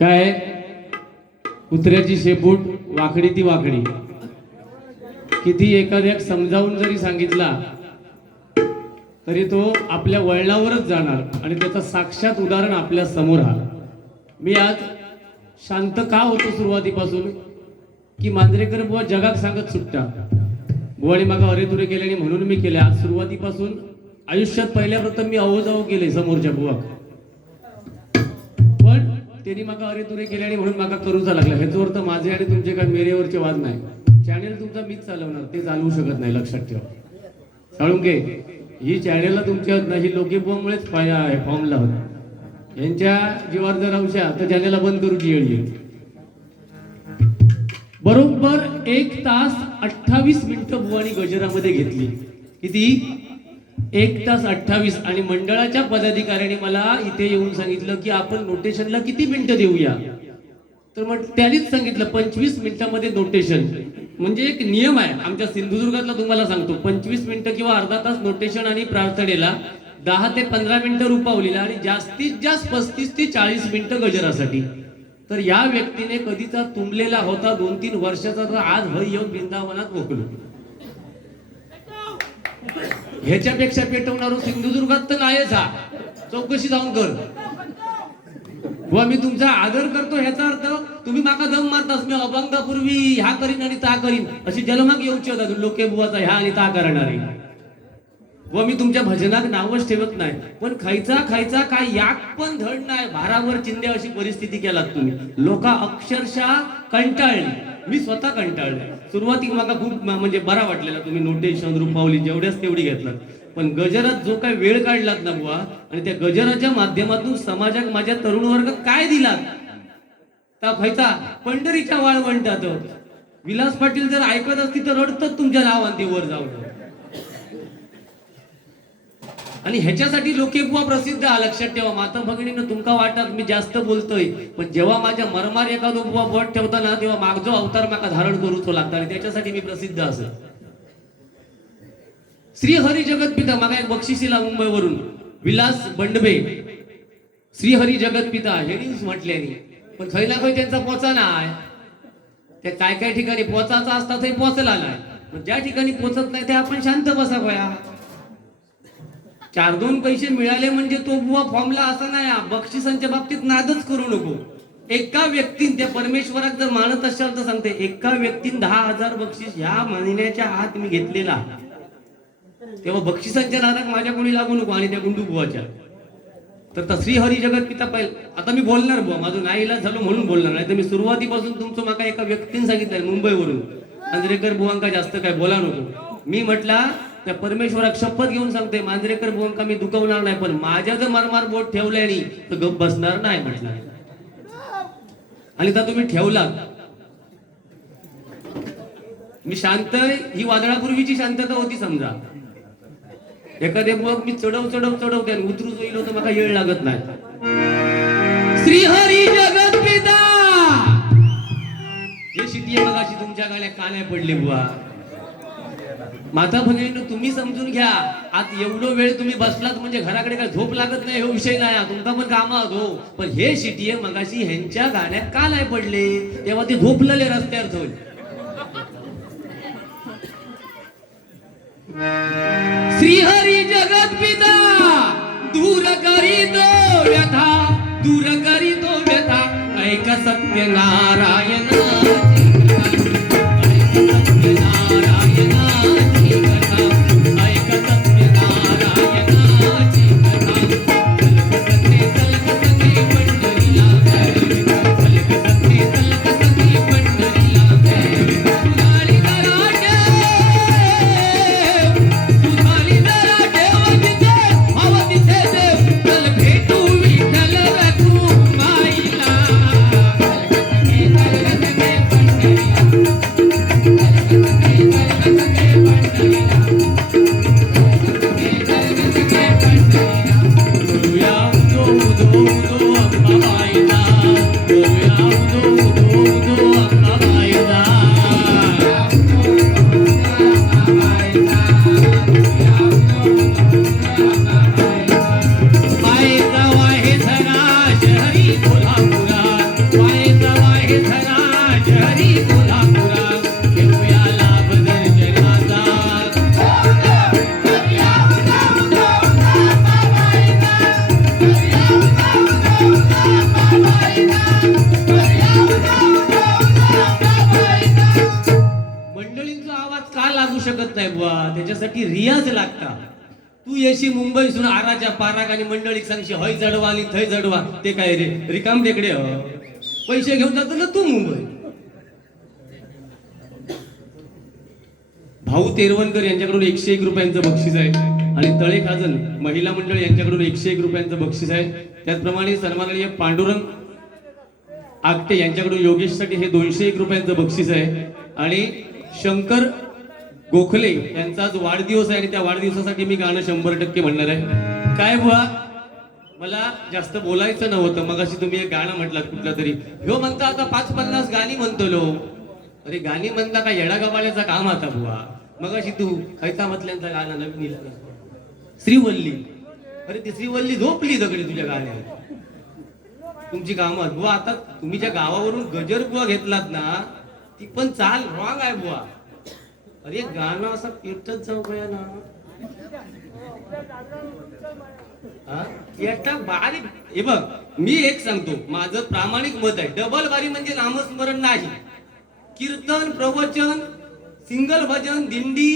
काय कुत्र्याची शेपूट वाकडी ती वाकडी. किती एखाद्या समजावून जरी सांगितला तरी तो आपल्या वळणावरच जाणार आणि त्याचं साक्षात उदाहरण आपल्या समोर आलं. मी आज शांत का होतो सुरुवातीपासून की मांजरेकर बुवा जगाक सांगत सुट्टा बुवानी मागा अरे तुरे केल्याने म्हणून मी केल्या. सुरुवातीपासून आयुष्यात पहिल्या प्रथम मी अवजाव केले समोरच्या बुवाक, पण त्यांनी मागा अरे तुरे केल्याने म्हणून मागा करूचा लागला. ह्याचा अर्थ माझे आणि तुमचे काय मेरेवरचे वाद नाही. चॅनेल तुमचा मीच चालवणार, ते चालवू शकत नाही, लक्षात ठेवा. साळुंके ही चॅनेलला तुमच्या नाही लोके बुवामुळेच फॉर्मला होत. यांच्या जीवावर जर औषा तर चॅनेलला बंद करूची वेळ येईल. बरोबर 1 तास 28 मिनिटं बुवानी गजरामध्ये घेतली. किती? 1 तास 28. आणि मंडळाच्या पदाधिकाऱ्यांनी मला इथे येऊन सांगितलं की आपण नोटेशनला किती मिनिटं देऊया. तर मग त्यांनीच सांगितलं 25 मिनिटांमध्ये नोटेशन. म्हणजे एक नियम आहे आमच्या सिंधुदुर्गातला, तुम्हाला सांगतो. 25 मिनिटं किंवा अर्धा तास नोटेशन आणि प्रार्थनेला, 10 ते 15 मिनिटं रुपावलीला आणि जास्तीत जास्त 35 ते 40 मिनिटं गजरासाठी. तर या व्यक्तीने कधीचा तुंबलेला होता 2-3 वर्षाचा, तर आज हय येऊन वृंदावनात मोकलो. ह्याच्यापेक्षा पेटवणारो सिंधुदुर्गात तर नाहीच. हा चौकशी जाऊन कर व मी तुमचा आदर करतो. ह्याचा अर्थ तुम्ही माका दम मारतास मी अभंगापूर्वी ह्या करीन आणि ता करीन अशी जलमाग येऊची होता. लोके बुवाचा ह्या आणि ता करणारे व मी तुमच्या भजनात नावच ठेवत नाही. पण खायचा काय याक पण धड नाही, भारावर चिंध्या अशी परिस्थिती केलात तुम्ही. लोक अक्षरशः कंटाळली, मी स्वतः कंटाळले. सुरुवातीला मला खूप म्हणजे बरा वाटलेला. तुम्ही नोटेशन रुपावली जेवढ्याच तेवढी घेतलात, पण गजरात जो काय वेळ काढलात ना बुवा, आणि त्या गजराच्या माध्यमातून समाजात माझ्या तरुण वर्ग काय दिलात. त्या खायचा पंढरीच्या वाळवंटात विलास पाटील जर ऐकत असतील तर रडतात तुमच्या नावांती वर जाऊन. आणि ह्याच्यासाठी लोके बुवा प्रसिद्ध आहे, लक्षात ठेवा. माता भगिनीनं तुमका वाटत मी जास्त बोलतोय, पण जेव्हा माझ्या मरमार एखादो बुवा बोट ठेवताना तेव्हा मागजो अवतार माका धारण करूचो लागता आणि त्याच्यासाठी मी प्रसिद्ध असं. श्रीहरी जगतपिता मागा एक बक्षिसीला मुंबईवरून विलास बंडबे, श्रीहरी जगतपिता यांनीच म्हटल्यानी, पण खै ना खै त्यांचा पोचा नाही. त्या काय काय ठिकाणी पोचाचा असता ते पोचला नाही, पण ज्या ठिकाणी पोचत नाही ते आपण शांत बसा गोया. 4-2 पैसे मिळाले म्हणजे तो बुवा फॉर्मला असा नाही. बक्षिसांच्या बाबतीत नादच करू नको. एका व्यक्तीन त्या परमेश्वरात जर मानत असाल तर सांगते, एका व्यक्तीन 10,000 बक्षीस ह्या महिन्याच्या आत मी घेतलेला. तेव्हा बक्षिसांच्या नादात माझ्या कोणी लागू नको आणि त्या गुंडू बुवाच्या. तर श्रीहरी जगत पिता पाहिजे. आता मी बोलणार बुवा, माझं नाईलाज झालो म्हणून बोलणार, नाही तर मी सुरुवातीपासून तुमचं माका एका व्यक्तीने सांगितलं मुंबईवरून, मांजरेकर बुवांका जास्त काय बोला नको. मी म्हटला त्या परमेश्वराक शपथ घेऊन सांगते, मांजरेकर बुवांका मी दुखवणार नाही, पण माझ्या जर मारमार बोट ठेवल्याने तर गप बसणार नाही म्हटलं. आणि आता तुम्ही ठेवला. मी शांत, ही वादळापूर्वीची शांतता होती समजा. एखाद्या बुवाक मी चढवते आणि उतरू जाईल होतं मला येळ लागत नाही. श्रीहरी जगत पिता हे शिटिये मगाशी तुमच्या गाड्या का नाही पडले बुवा. माता भगिनींनो तुम्ही समजून घ्या. आज एवढं वेळ तुम्ही बसलात म्हणजे घराकडे काय झोप लागत नाही, हे विषय नाही. तुमचा पण कामात हो, पण हे शिटिये मगाशी ह्यांच्या गाण्यात का नाही पडले, तेव्हा ते झोपलेले रस्त्यावर होईल. श्रीहरी जगत पिता दूर करीतो व्यथा, दूर करीतो व्यथा. ऐक सत्य नारायण, याच्यासाठी रियाज लागता. तू येशी मुंबईसून आराच्या पाराक आणि मंडळीक सांगशी हय जडवा आणि थंय जडवा, ते काय रे रिकाम टेकडे पैसे घेऊन जातो ना तू मुंबई. भाऊ तेरवणकर यांच्याकडून 101 रुपयांचं बक्षीस आहे आणि तळे खाजन महिला मंडळ यांच्याकडून 101 रुपयांचं बक्षीस आहे. त्याचप्रमाणे सन्माननीय पांडुरंग आगटे यांच्याकडून योगेशसाठी हे 201 रुपयांचं बक्षीस आहे. आणि शंकर गोखले यांचा आज वाढदिवस आहे आणि त्या वाढदिवसासाठी मी गाणं 100% म्हणणार आहे. काय बुवा, मला जास्त बोलायचं नव्हतं, मगाशी तुम्ही एक गाणं म्हटलात कुठलं तरी. ह्यो म्हणता आता 5-50 गाणी म्हणतो लो. अरे गाणी म्हणता का येडा गबाळ्याचा काम आता बुवा. मगाशी तू खैता म्हटल्यांचा गाणं नवीन इला श्रीवल्ली. अरे ती श्रीवल्ली झोपली दगडी तुझ्या गाण्यात. तुमची कामं बुवा, आता तुम्ही ज्या गावावरून गजर बुवा घेतलात ना, ती पण चाल रॉंग आहे बुवा. अरे गाणं असं पेटत जाऊ गया ना, बारीक. हे बघ, मी एक सांगतो, माझं प्रामाणिक मत आहे, डबल बारी म्हणजे नामस्मरण नाही. कीर्तन, प्रवचन, सिंगल भजन, दिंडी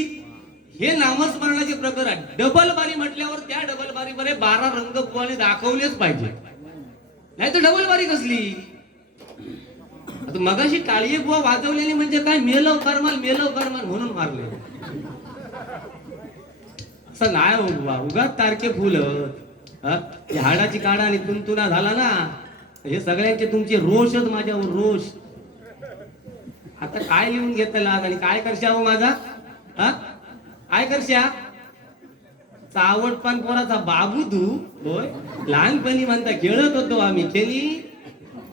हे नामस्मरणाचे प्रकार आहे. डबल बारी म्हटल्यावर त्या डबल बारी मध्ये 12 रंग बुवाने दाखवलेच पाहिजे, नाही तर डबल बारी कसली. आता मगाशी टाळी बुवा वाजवलेली म्हणजे काय, मेलव करमाल म्हणून मारले. असं नाही हो बुवा, उगाच तारखे फुल हाडाची काढा आणि तुंतुना झाला ना, हे सगळ्यांचे तुमचे रोषच माझ्यावर रोष. आता काय लिहून घेतला आणि काय करशा हो माझा, काय करशा. चावटपान पोराचा बाबू तू होय. लहानपणी म्हणता खेळत होतो आम्ही, खेळी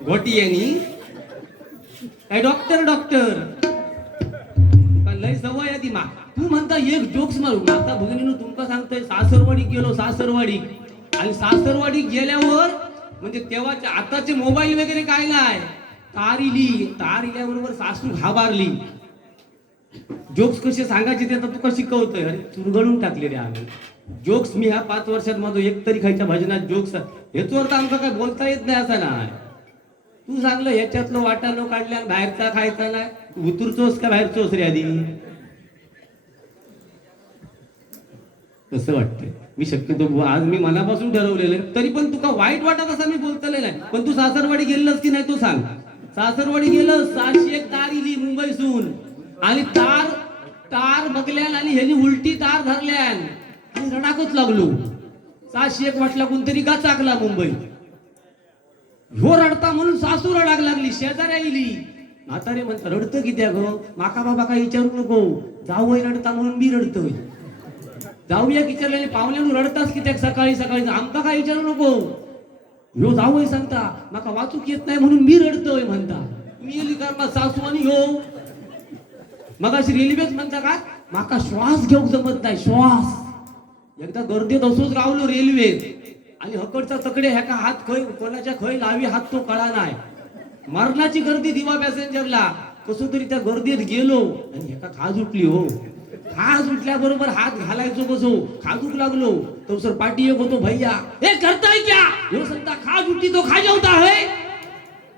घोटी यांनी काय डॉक्टर लय सवय आहे ती मा. तू म्हणता एक जोक्स मारू. आता भगिनीनं तुमका सांगतोय सासरवाडी गेलो, सासरवाडी. आणि सासरवाडी गेल्यावर म्हणजे तेव्हाच्या आताचे मोबाईल वगैरे काय नाही, तार इल्याबरोबर सासू घाबारली. जोक्स कसे सांगायचे ते आता तुका शिकवतोय. अरे चुरगळून टाकले रे आम्ही जोक्स. मी ह्या 5 वर्षात माझं एक तरी खायच्या भजनात जोक्स ह्याच्यावर तर आमचं काय बोलता येत नाही असं नाही. तू सांगलं ह्याच्यातलं वाटाणं काढल्या बाहेरचा खायचा नाही, उतरतोस का बाहेरचोस रे आधी. कसं वाटतंय, मी शक्यतो आज मी मनापासून ठरवलेलं, तरी पण तुका वाईट वाटत असं मी बोलतले नाही. पण तू सासरवाडी गेलंस की नाही तो सांग. सासरवाडी गेलं, 601 तार इली मुंबईसून आणि तार बघल्यान आणि ह्यानी उलटी तार धरल्यान आणि रडाकच लागलो. 601 वाटला कोणतरी गाचाकला मुंबई. ह्यो रडता म्हणून सासू रडाक लागली, शेजाऱ्या इली. म्हातारे म्हणता रडतं की त्या गो, माका बाबा काय विचारू नको, जाऊय रडता म्हणून मी रडतोय. जाऊया विचारल्याने पाहुण्यानं रडतास की त्या सकाळी आमका काय विचारू नको. ह्यो जाऊय सांगता माका वाचूक येत नाही म्हणून मी रडतोय म्हणता. मी येली करणार सासू आणि ह्यो. मगाशी रेल्वेच म्हणता का माका श्वास घेऊक जमत नाही, श्वास. एकदा गर्दीत असोच रावलो रेल्वेत आणि हकडचा तकडे ह्याका हात खय कोणाच्या खय लावी हात तो कळा नाही. मरणाची गर्दी दिवा पॅसेंजरला. कसं तरी त्या गर्दीत गेलो आणि ह्याका खाज उठली हो. खाज उठल्याबरोबर हात घालायचो कसो, खाजूक लागलो. तो सर पाठी एक होतो भैया, ए करताय क्या. ह्यो सांगता खाज उठली तो खा जावता है.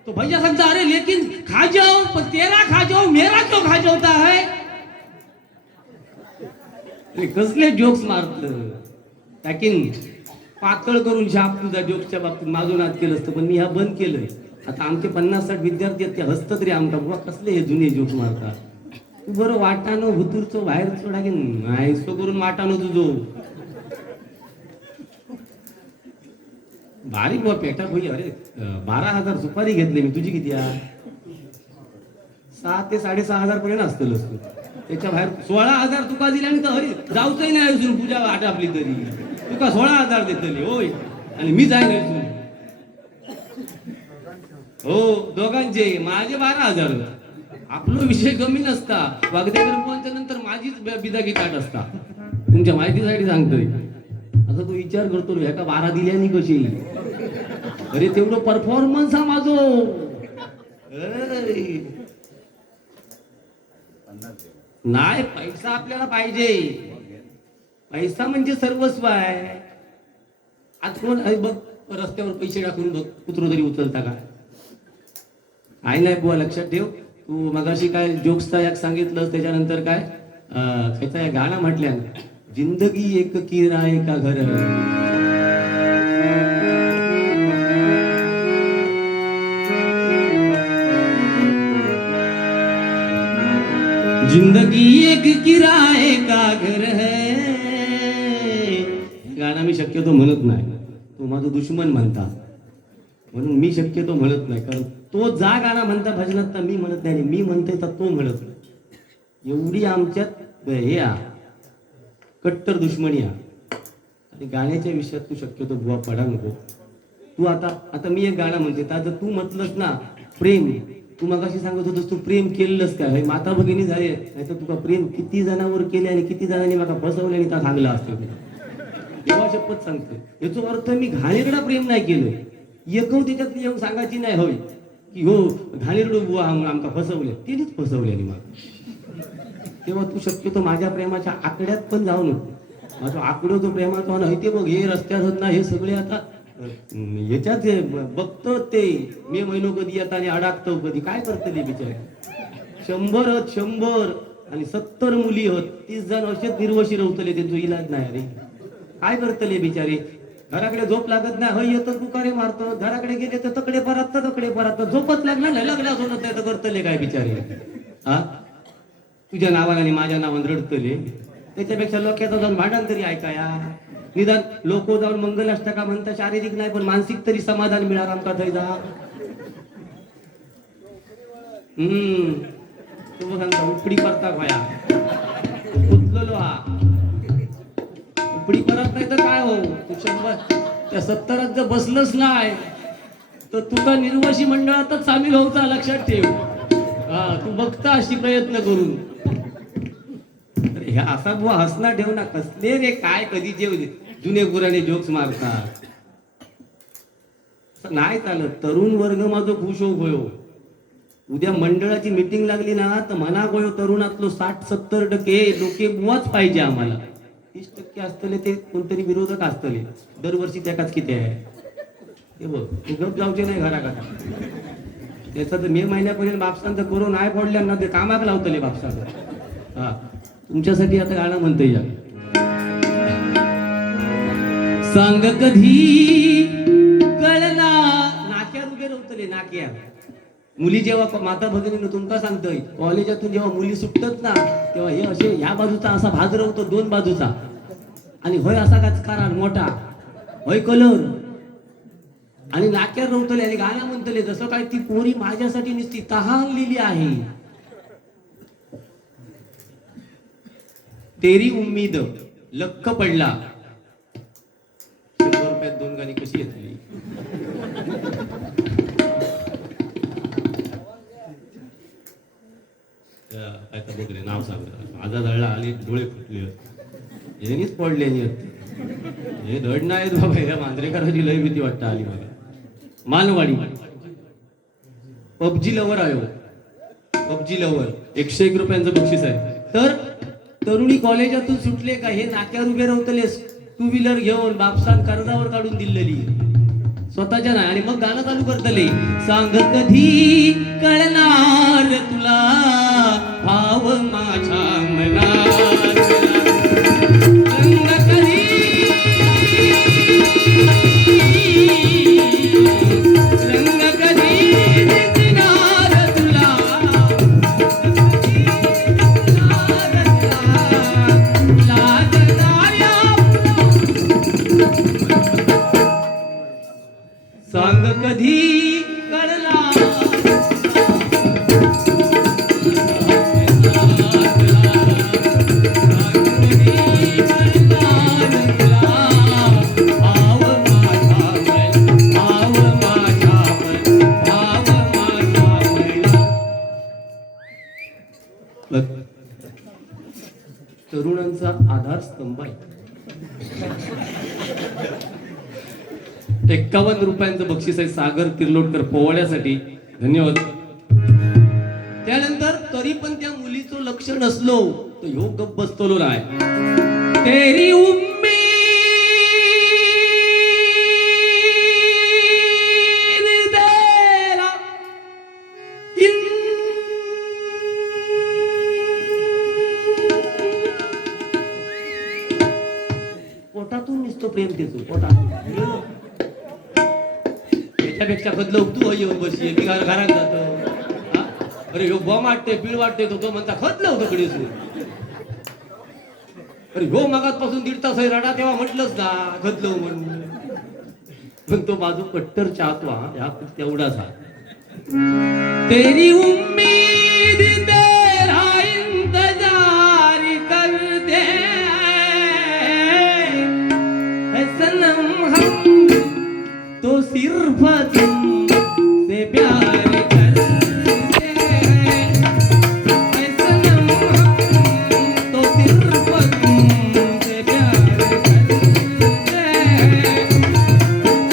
तो भैया सांगता अरे लेकिन खा जाओ, पण तेरा खा जाओ, मेरा क्यों खा जावता है. कसले जोक्स मारलं टाकीन पातळ करून शाप तुझा जोक्सच्या बाबतीत माझं नाद केलं असतं, पण मी ह्या बंद केलंय. आता आमचे 50-60 विद्यार्थी आहेत, ते हसतात रे आमका, बुवा कसले हे जुने जोक्स मारतात. तू बरं वाटानो भुतूरचो बाहेर टाकीन नाही सो करून वाटानो तुझो भारी बुवा पेटा होई. अरे 12,000 सुपारी घेतली मी, तुझी किती आहे. 6 ते 6,500 पर्यंत असतं असतो. त्याच्या बाहेर 16,000 तुका दिले आणि अरे जाऊचंही नाही अजून पूजा वाट आपली तरी तुका 16,000 देतली होय आणि मी जाईन अजून. हो दोघांचे माझे 12,000. आपला विषय कमी नसता. वागदेकर नंतर माझीच बिदागी काट असता. तुमच्या माहितीसाठी सांगतोय. आता तू विचार करतो ह्याका 12 दिल्यानी कशी. अरे तेवढं परफॉर्मन्स हा माझो. नाही पैसा आपल्याला पाहिजे. पैसा म्हणजे सर्वस्व आहे. आज कोण बघ रस्त्यावर पैसे टाकून बघ कुत्र तरी उचलता का. काय नाही बुवा लक्षात ठेव. तू मगाशी काय जोक्सचा एक सांगितलं, त्याच्यानंतर काय त्याचा या गाणं म्हटल्या जिंदगी एक किराए का घर है. जिंदगी एक किराए का घर है. गाणं मी शक्यतो म्हणत नाही, तो माझा दुश्मन म्हणता, म्हणून मी शक्यतो म्हणत नाही. कारण तो जा गाणं म्हणता भजनात तर मी म्हणत नाही, मी म्हणते तर तो म्हणत नाही. एवढी आमच्यात हे कट्टर दुश्मनी आणि गाण्याच्या विषयात तू शक्यतो बुवा पडा नको. तू आता मी एक गाणं म्हणते, तर तू म्हटलंस ना प्रेम, तू मगाशी सांगत होतस तू प्रेम केलंस काय, माता भगिनी झाले नाही तर तुका प्रेम किती जणांवर केले आणि किती जणांनी मला फसवले आणि त्या सांगला असते. तेव्हा शपथ सांगते याचा अर्थ मी घाणेरडा प्रेम नाही केलं. एकव त्याच्यात येऊन सांगायची नाही हवी की हो घाणेरडो बुवा आमका फसवले, तिनेच फसवले आणि मला. तेव्हा तू शक्यतो माझ्या प्रेमाच्या आकड्यात पण जाऊ नको. माझा आकडो जो प्रेमाचा नाही ते बघ, हे रस्त्यात होत ना हे सगळे आता याच्यात बघतो ते मे महिनो कधी येतात आणि अडाकतो कधी. काय करतले बिचारे 100 आणि 70 मुली होत, 30 जण असेच निर्वशी रवतले, त्यांचा इलाज नाही. अरे काय करतले बिचारे. घराकडे झोप लागत नाही, हय येतं तुकारे मारतो, घराकडे गेले तर तकडे परत झोपच लागला नाही, लागल्या सोडत नाही तर करतले काय बिचारे. हा तुझ्या नावाने आणि माझ्या नावाने रडतले, त्याच्यापेक्षा लोकांचं जाऊन भांडण तरी ऐकाया. निदान लोक जाऊन मंगलाष्टका म्हणता, शारीरिक नाही पण मानसिक तरी समाधान मिळालं आमका थंय जा. तू सांगता उपडी करता भया उचललो हा उपडी करत नाही तर काय हो. तू 100 त्या 70 जर बसलंच नाही तर तुका निर्वशी मंडळातच सामील होता, लक्षात ठेव. तू बघता अशी प्रयत्न करून. ह्या असा बुवा हसना ठेव ना, कसले रे काय कधी जेव जुने पुराणे जोक्स मारतात नाही चालत. तरुण वर्ग माझं खुश होयो. उद्या मंडळाची मीटिंग लागली ना तर म्हणा गोयो तरुणातलो 60-70% लोके बुवाच पाहिजे आम्हाला. 30% असतले ते कोणतरी विरोधक असतले, दरवर्षी त्याकाच किती आहे ते बघ. गप जाऊचे नाही घराकडे. त्याचा तर मे महिन्यापर्यंत बापसांचं करून नाही पडल्या ना ते कामाक लावतले बापसांचं. हा तुमच्यासाठी आता गाणं म्हणते या. सांग कधी कळना. नाक्यावर उभे राहतले नाक्या मुली. जेव्हा माता भगिनीनं तुमका सांगतोय कॉलेजातून जेव्हा मुली सुटतात ना तेव्हा हे असे ह्या बाजूचा असा भाज रवतो 2 बाजूचा आणि होय असा काचकारान मोठा होय कलर आणि नाक्यावर रवतले आणि गाणं म्हणतले जसं काय ती पोरी माझ्यासाठी नुसती तहानलेली आहे. तेरी उम्मीद लक्क पडला. 100 रुपयात 2 गाणी कशी येतली. नाव सांग माझा जळला आली डोळे फुटले यांनीच पडले. हे धड नाही बाबा, या मांजरेकराची लय भीती वाटतं आली मला. मानवाडी पबजी लवर आयो. पबजी लवर 101 रुपयांचं बक्षीस आहे. तर तरुणी कॉलेजातून सुटले का हे नाक्यावर उभे राहतलेस 2 व्हीलर घेऊन बापसान कर्जावर काढून दिलेली स्वतःच्या नाही. आणि मग गाणं चालू करतले. सांग कधी कळणार तुला भाव माझ्या मनात. रंग कधी दिसणार तुला. सांग कधी कळला. तरुणांचा आधारस्तंभ आहे. 51 रुपयांचं बक्षीस आहे सागर तिर्लोटकर पोवाड्यासाठी. धन्यवाद. त्यानंतर तरी पण त्या मुलीचं लक्ष नसलो तर ह्यो गप बसतलो नाही. तेरी उम्मीद तेरा प्रेम त्याचं पोटा त्याच्यापेक्षा खदलं तू येऊन बसली मी घरात जातो अरे ह्यो बॉम्ब वाटते पीळ वाटते तो म्हणता खदलं होतं कडे अरे हो मागातपासून 1.5 तास रडा तेव्हा म्हटलंच ना खदलं म्हणून पण तो बाजू कट्टर चाहतो हा तेवढाच हा तेरी उम्मीद तेरा इंतजार करते है सनम हम तो सिर्फ तुमसे प्यार करते हैं है सनम हम तो सिर्फ तुमसे प्यार करते हैं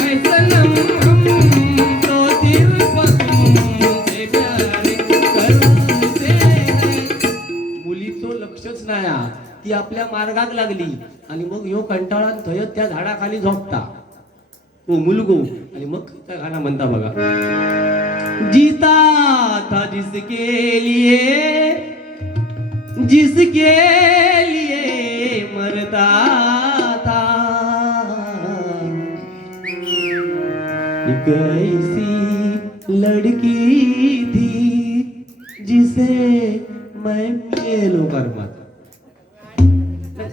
है सनम हम तो सिर्फ तुमसे प्यार करते हैं मुलीचं लक्षच नाही ती आपल्या मार्गात लागली आणि मग ह्यो कंटाळा थयत त्या झाडाखाली झोपता वो मुलगो आणि मग त्या गाणं म्हणता बघा जीता था जिसके लिए मरता था एक ऐसी लड़की थी जिसे मैं मेलो करमात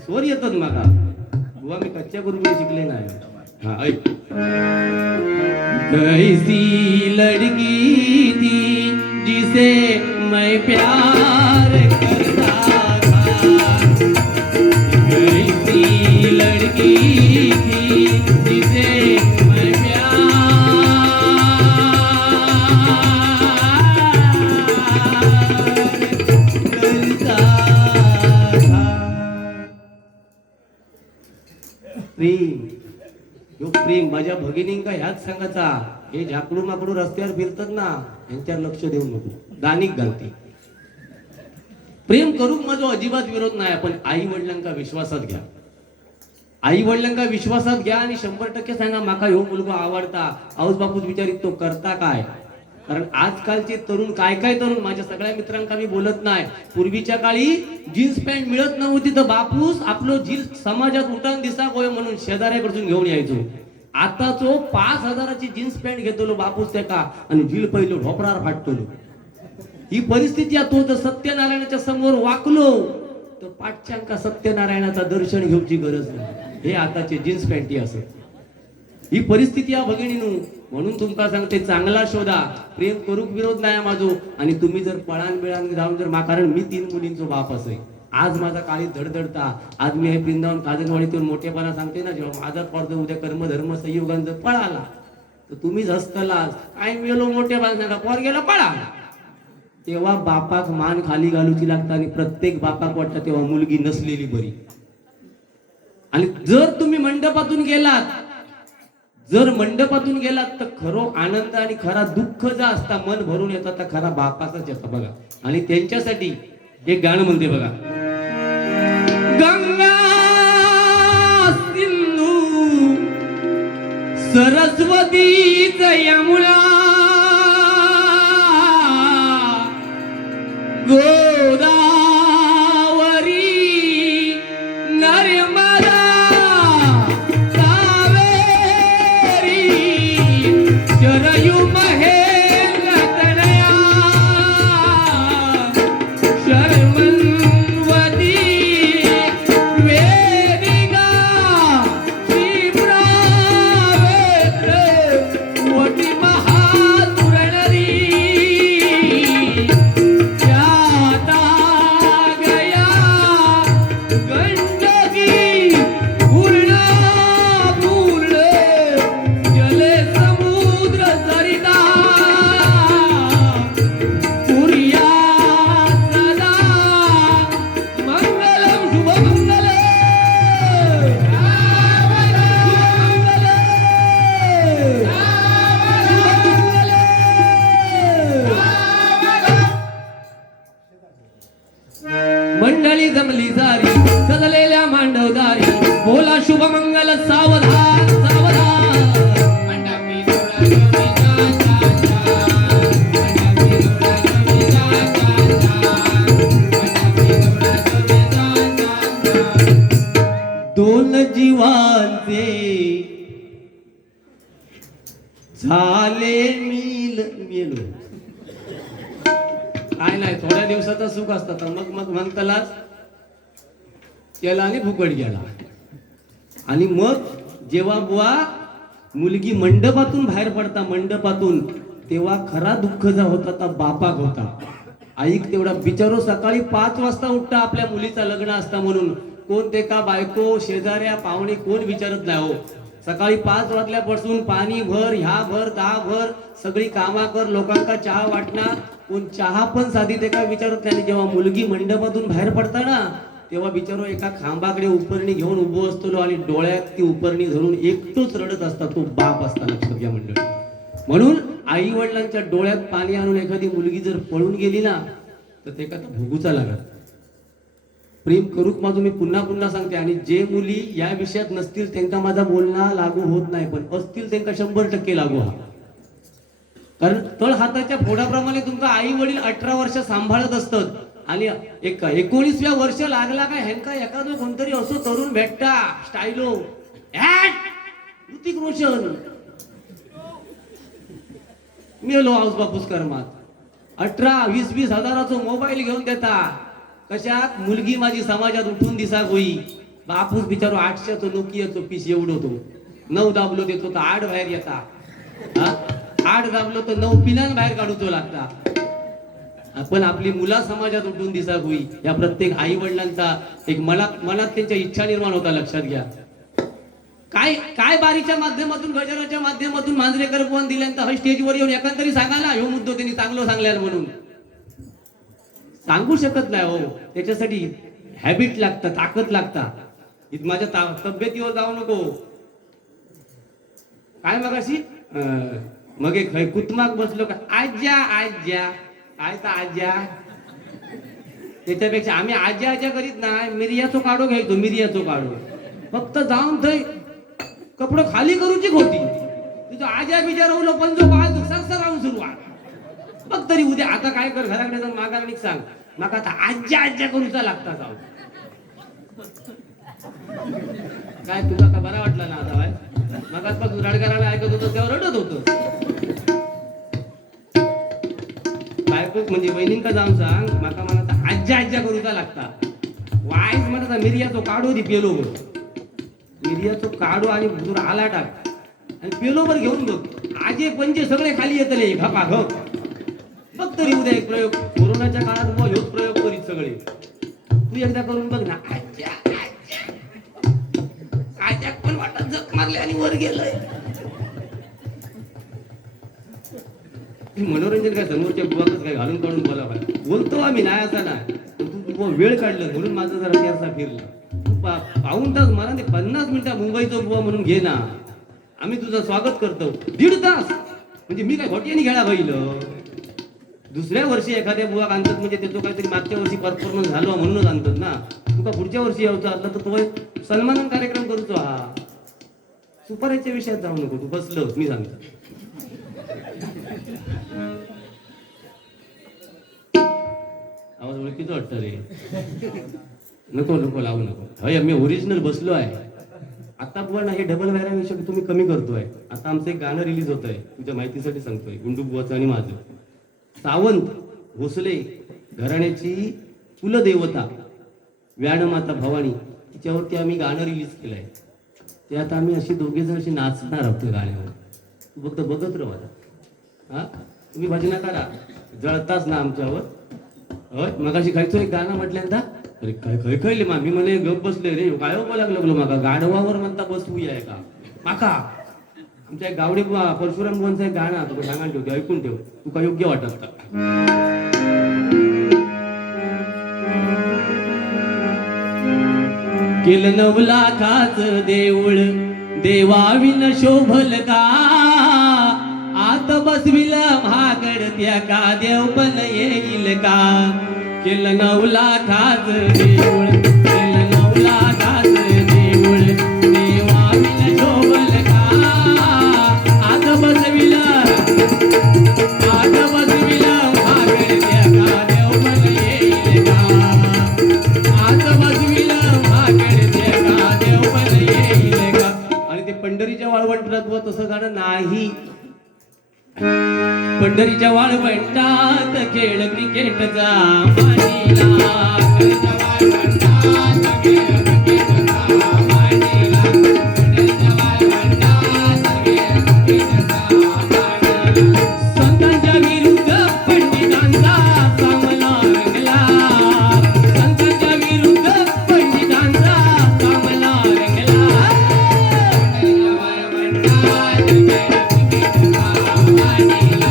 स्वर येतात मागा बुवा मी कच्च्या गुरुकुळी शिकले नाही हाँ ऐक कैसी लड़की थी जिसे मैं प्यार करता था कैसी लड़की थी जिसे मैं प्यार करता था प्रेम प्रेम माझ्या भगिनींका ह्याच सांगायचा हे झाकडू माकडू रस्त्यावर फिरतात ना यांच्यावर लक्ष देऊ नको दानिक घालते प्रेम करूक माझा अजिबात विरोध नाही पण आई वडिलांका विश्वासात घ्या आई वडिलांका विश्वासात घ्या आणि 100% सांगा माका ह्यो मुलगा आवडता आऊस बापूस विचारित तो करता काय कारण आजकालचे तरुण काय तरुण माझ्या सगळ्या मित्रांका मी बोलत नाही पूर्वीच्या काळी जीन्स पॅन्ट मिळत नव्हती तर बापूस आपलं जीन्स समाजात उठान दिसा होय म्हणून शेजाऱ्याकडून घेऊन यायचो आता तो 5,000ची जीन्स पॅन्ट घेतलो बापूस त्याका आणि झील पहिलो ढोपरार फाटतलो ही परिस्थिती तो जर सत्यनारायणाच्या समोर वाकलो तर पाठच्यांका सत्यनारायणाचा दर्शन घेऊची गरज नाही हे आताचे जीन्स पॅन्टी असे ही परिस्थिती या भगिनीनू म्हणून तुमका सांगते चांगला शोधा प्रेम करूक विरोध नाही माझो आणि तुम्ही जर पळान बिळान जाऊन जर कारण मी 3 मुलींचो बाप असे आज माझा काळी धडधडता आज मी हे वृंदावन काजनवाडीतून मोठेपणा सांगते ना जेव्हा माझा पडतो उद्या कर्म धर्म संयोगान जर पळाला तर तुम्हीच हसतलास काय मेलो मोठेपणा सांगा पोर गेला पळा तेव्हा बापाक मान खाली घालूची लागता आणि प्रत्येक बापाक वाटतं तेव्हा मुलगी नसलेली बरी आणि जर तुम्ही मंडपातून गेलात तर खरो आनंद आणि खरा दुःख जा असता मन भरून येतात तर खरा बापाचाच येतो बघा आणि त्यांच्यासाठी एक गाणं म्हणते बघा गंगा सिंधू सरस्वतीच यमुना गोदावरी नर्मदा शरयू महेंद्र तनया शर्मन्वती वेदिका क्षिप्रा वेत्र वटी झाले मेलो. काय नाही, थोड्या दिवसाचं सुख असतं, तर मग मग म्हणतालाच केला आणि फुकट गेला. आणि मग जेव्हा बुवा मुलगी मंडपातून बाहेर पडता, मंडपातून, तेव्हा खरा दुःख जा होता तर बापाक होता. ऐक तेवढा बिचारो सकाळी 5 वाजता उठता, आपल्या मुलीचा लग्न असता म्हणून. कोण ते का बायको, शेजाऱ्या, पाहुणे कोण विचारत नाही हो. सकाळी 5 वाजल्यापासून पाणी भर, ह्या भर, दा भर, सगळी कामा कर, लोकांका चहा वाटणार. कोण चहा पण साधी ते काय विचारत नाही. जेव्हा मुलगी मंडपातून बाहेर पडता ना, तेव्हा बिचारो एका खांबाकडे उपरणी घेऊन उभो असतो आणि डोळ्यात ती उपरणी धरून एकटोच रडत असता. तो बाप असता, लक्षात घ्या मंडळी. म्हणून आई वडिलांच्या डोळ्यात पाणी आणून एखादी मुलगी जर पळून गेली ना, तर ते का भोगूचा लागत. प्रेम करूक माझं मी पुन्हा पुन्हा सांगते. आणि जे मुली या विषयात नसतील त्यांना माझा बोलणं लागू होत नाही, पण असतील त्यांना 100% लागू हा. कारण तळ हाताच्या फोडाप्रमाणे तुमचा आई वडील 18 वर्ष सांभाळत असतात. आणि 19व्या वर्ष लागला का ह्यांका एखादं कोणतरी असं तरुण भेटता, स्टायलो, ऋतिक रोशन, मेलो हाऊस बापूस कर्मात. 18-20 हजाराचा मोबाईल घेऊन देता. कशात? मुलगी माझी समाजात उठून दिसा होई. बापूस बिचारो 800चं नोकियाचं पीस एवढं होतो. 9 दाबलो देतो तर 8 बाहेर येता. 8 दाबलो तर 9 पिनान बाहेर काढूचो लागता. पण आपली मुला समाजात उठून दिसा होई, या प्रत्येक आई वडिलांचा एक मनात त्यांच्या इच्छा निर्माण होता. लक्षात घ्या. काय बारीच्या माध्यमातून, गजराच्या माध्यमातून मांजरेकर फोन दिल्यानंतर हा स्टेजवर येऊन एखादरी सांगा ना, ह्यो मुद्दो त्यांनी चांगलं सांगल्यान म्हणून. सांगू शकत नाही हो. त्याच्यासाठी हॅबिट लागतं, ताकद लागता. माझ्या तब्येतीवर जाऊ नको. काय मगाशी मग एक कुतमाक बसलो का, आज्या आज्या, काय तर आज्या. त्याच्यापेक्षा आम्ही आज्या आज्या करीत नाही, मिरियाचो काढो घ्यायचो, मिरियाचो काढो. फक्त जाऊन थंय कपडं खाली करूची होती. तुझं आज्या बिचारवलं पण जो बाळ दुसरा राहून सुरुवात. बघ तरी उद्या आता काय कर, घराकडे जाऊन मागारणीक सांग, माका आता आज्या आज्या करूचा लागता. जाऊ काय तुला का बरा वाटला ना आता? बाय मगाचपासून रडगाराला ऐकत होतं तेव्हा रडत होतं. बायकोक म्हणजे बहिणींका जाऊन सांग, माका मला आज्या आज्या करूचा लागता. वाईस म्हणता मिरियाचो काढो दी पेलो बघ, मिरियाचो काढो आणि भुजूर आला टाक आणि पेलो वर घेऊन बघ. आजे पंजे सगळे खाली येतले घपा घप. बघ तरी उद्या एक प्रयोग. कोरोनाच्या काळात मग ह्योच प्रयोग करीत सगळे. तू एकदा करून बघ ना. आज्या आज्या आज्या पण वाटत जग मारले आणि वर गेलंय. मनोरंजन काय समोरच्या बुवाकच काय घालून काढून बोला पाहिजे. बोलतो आम्ही नाही असा नाही, तू वेळ काढलं म्हणून माझा जरा त्याचा फिरला. तू पाऊन तास मला ते 50 मिनिटं मुंबईचा बुवा म्हणून घे ना. आम्ही तुझं स्वागत करतो. 1.5 तास म्हणजे मी काय घोट्याने घ्यायला पाहिलं. दुसऱ्या वर्षी एखाद्या बुवा आणतात म्हणजे त्याचं काहीतरी मागच्या वर्षी परफॉर्मन्स झालो म्हणूनच आणतात ना. तुका पुढच्या वर्षी यायचं असलं तर तो सन्मान कार्यक्रम करतो. हा सुपारीच्या विषयात जाऊ नको. तू बसलं मी सांगतो. आवाज ओळखीचं वाटतं रे. नको नको लावू नको. हय मी ओरिजिनल बसलो आहे. आता बुवा ना हे डबल व्हॅरिएशन तुम्ही कमी करतोय. आता आमचं एक गाणं रिलीज होत आहे, तुझ्या माहितीसाठी सांगतोय. गुंडू बुवाचं आणि माझं. सावंत भोसले घराण्याची कुलदेवता व्याणमाता भवानी, तिच्यावरती आम्ही गाणं रिलीज केलंय. ते आता आम्ही अशी दोघे जण अशी नाचणार आहोत त्या गाण्यावर. तू फक्त बघत राहा आता. हा तुम्ही भजना करा, जळताच ना आमच्यावर. होय मगाशी खायचो एक गाणं म्हटल्यानंतर अरे काय खय खयले मा मी म्हणे गप बसले रे. काय बोलायला लागलो माका गाढवावर म्हणता बसवू आहे का माका. आमच्या एक गावडे परशुराम बुवांचं एक गाणं तुला सांगायला ठेवते, ऐकून ठेव. तुका योग्य वाटत का? केलं 9 लाखाचं देऊळ देवाविन शोभल का. आत बसविला महागड त्या का देव पण येईल का. केलं 9 लाखाचं देऊळ, केलं 9 लाखाचं देऊळ देवाविन शोभल का. आत बसविला महागड त्या का देव पण येईल का. आत बसविला महागड त्या का देव पण येईल का. आणि ते पंढरीच्या वाळवंटात तसं गाणं नाही. पंढरीच्या वाळवंटात खेळ क्रिकेटचा मांडीला. पंढरीच्या वाळवंटात खेळ क्रिकेटचा मांडीला. पंढरीच्या वाळवंटात खेळ क्रिकेटचा मांडीला. संतांच्या विरुद्ध पंडितांचा सामना रंगला. संतांच्या विरुद्ध पंडितांचा सामना रंगला. पंढरीच्या वाळवंटात खेळ क्रिकेटचा मांडीला.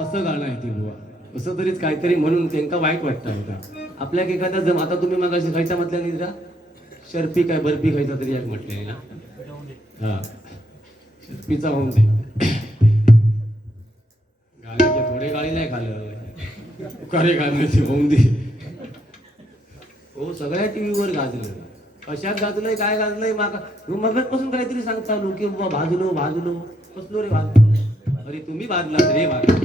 असं गाणं आहे ते बुवा. असं तरीच काहीतरी म्हणून त्यांना वाईट वाटतं होता. आपल्या एखादा जम आता तुम्ही मग खायचा म्हटल्या नाही जरा शर्फी काय बर्फी खायचा तरी एक म्हटले ना. हा शर्फीचा होऊन दे. गाण्याचे थोडे गाळी नाही खाल्लं खरे गाण्याचे होऊन दे. हो सगळ्या टीव्हीवर गाजलं. कशात गाजलंय काय गाजलंय मगपासून काहीतरी सांग चालू की बाबा भाजलो भाजलो कसलो रे भाजलो. अरे तुम्ही भाजलात रे भाजलो.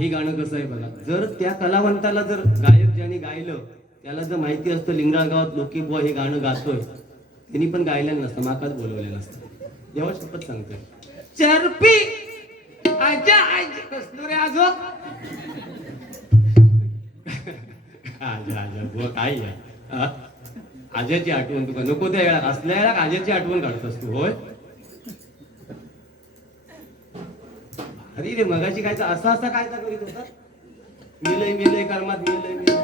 हे गाणं कसं आहे बघा. जर त्या कलावंताला जर गायक ज्याने गायलं त्याला जर माहिती असतं लिंगराळ गावात लोकी बुवा हे गाणं गातोय त्यांनी पण गायलेलं नसतं माकाच बोलवलेलं नसतं. जेव्हा शपथ सांगतोय चर्पी आजा आजा कसलो रे आजो. आजा आजा बुवा काय आहे आज्याची आठवण तुका नको त्या वेळा असल्या वेळा आज्याची आठवण काढतोस तू. होय अरे रे मगाशी काय असा असा काय करीत होता. मेलय मेलय कर्मात मेलय मेलय.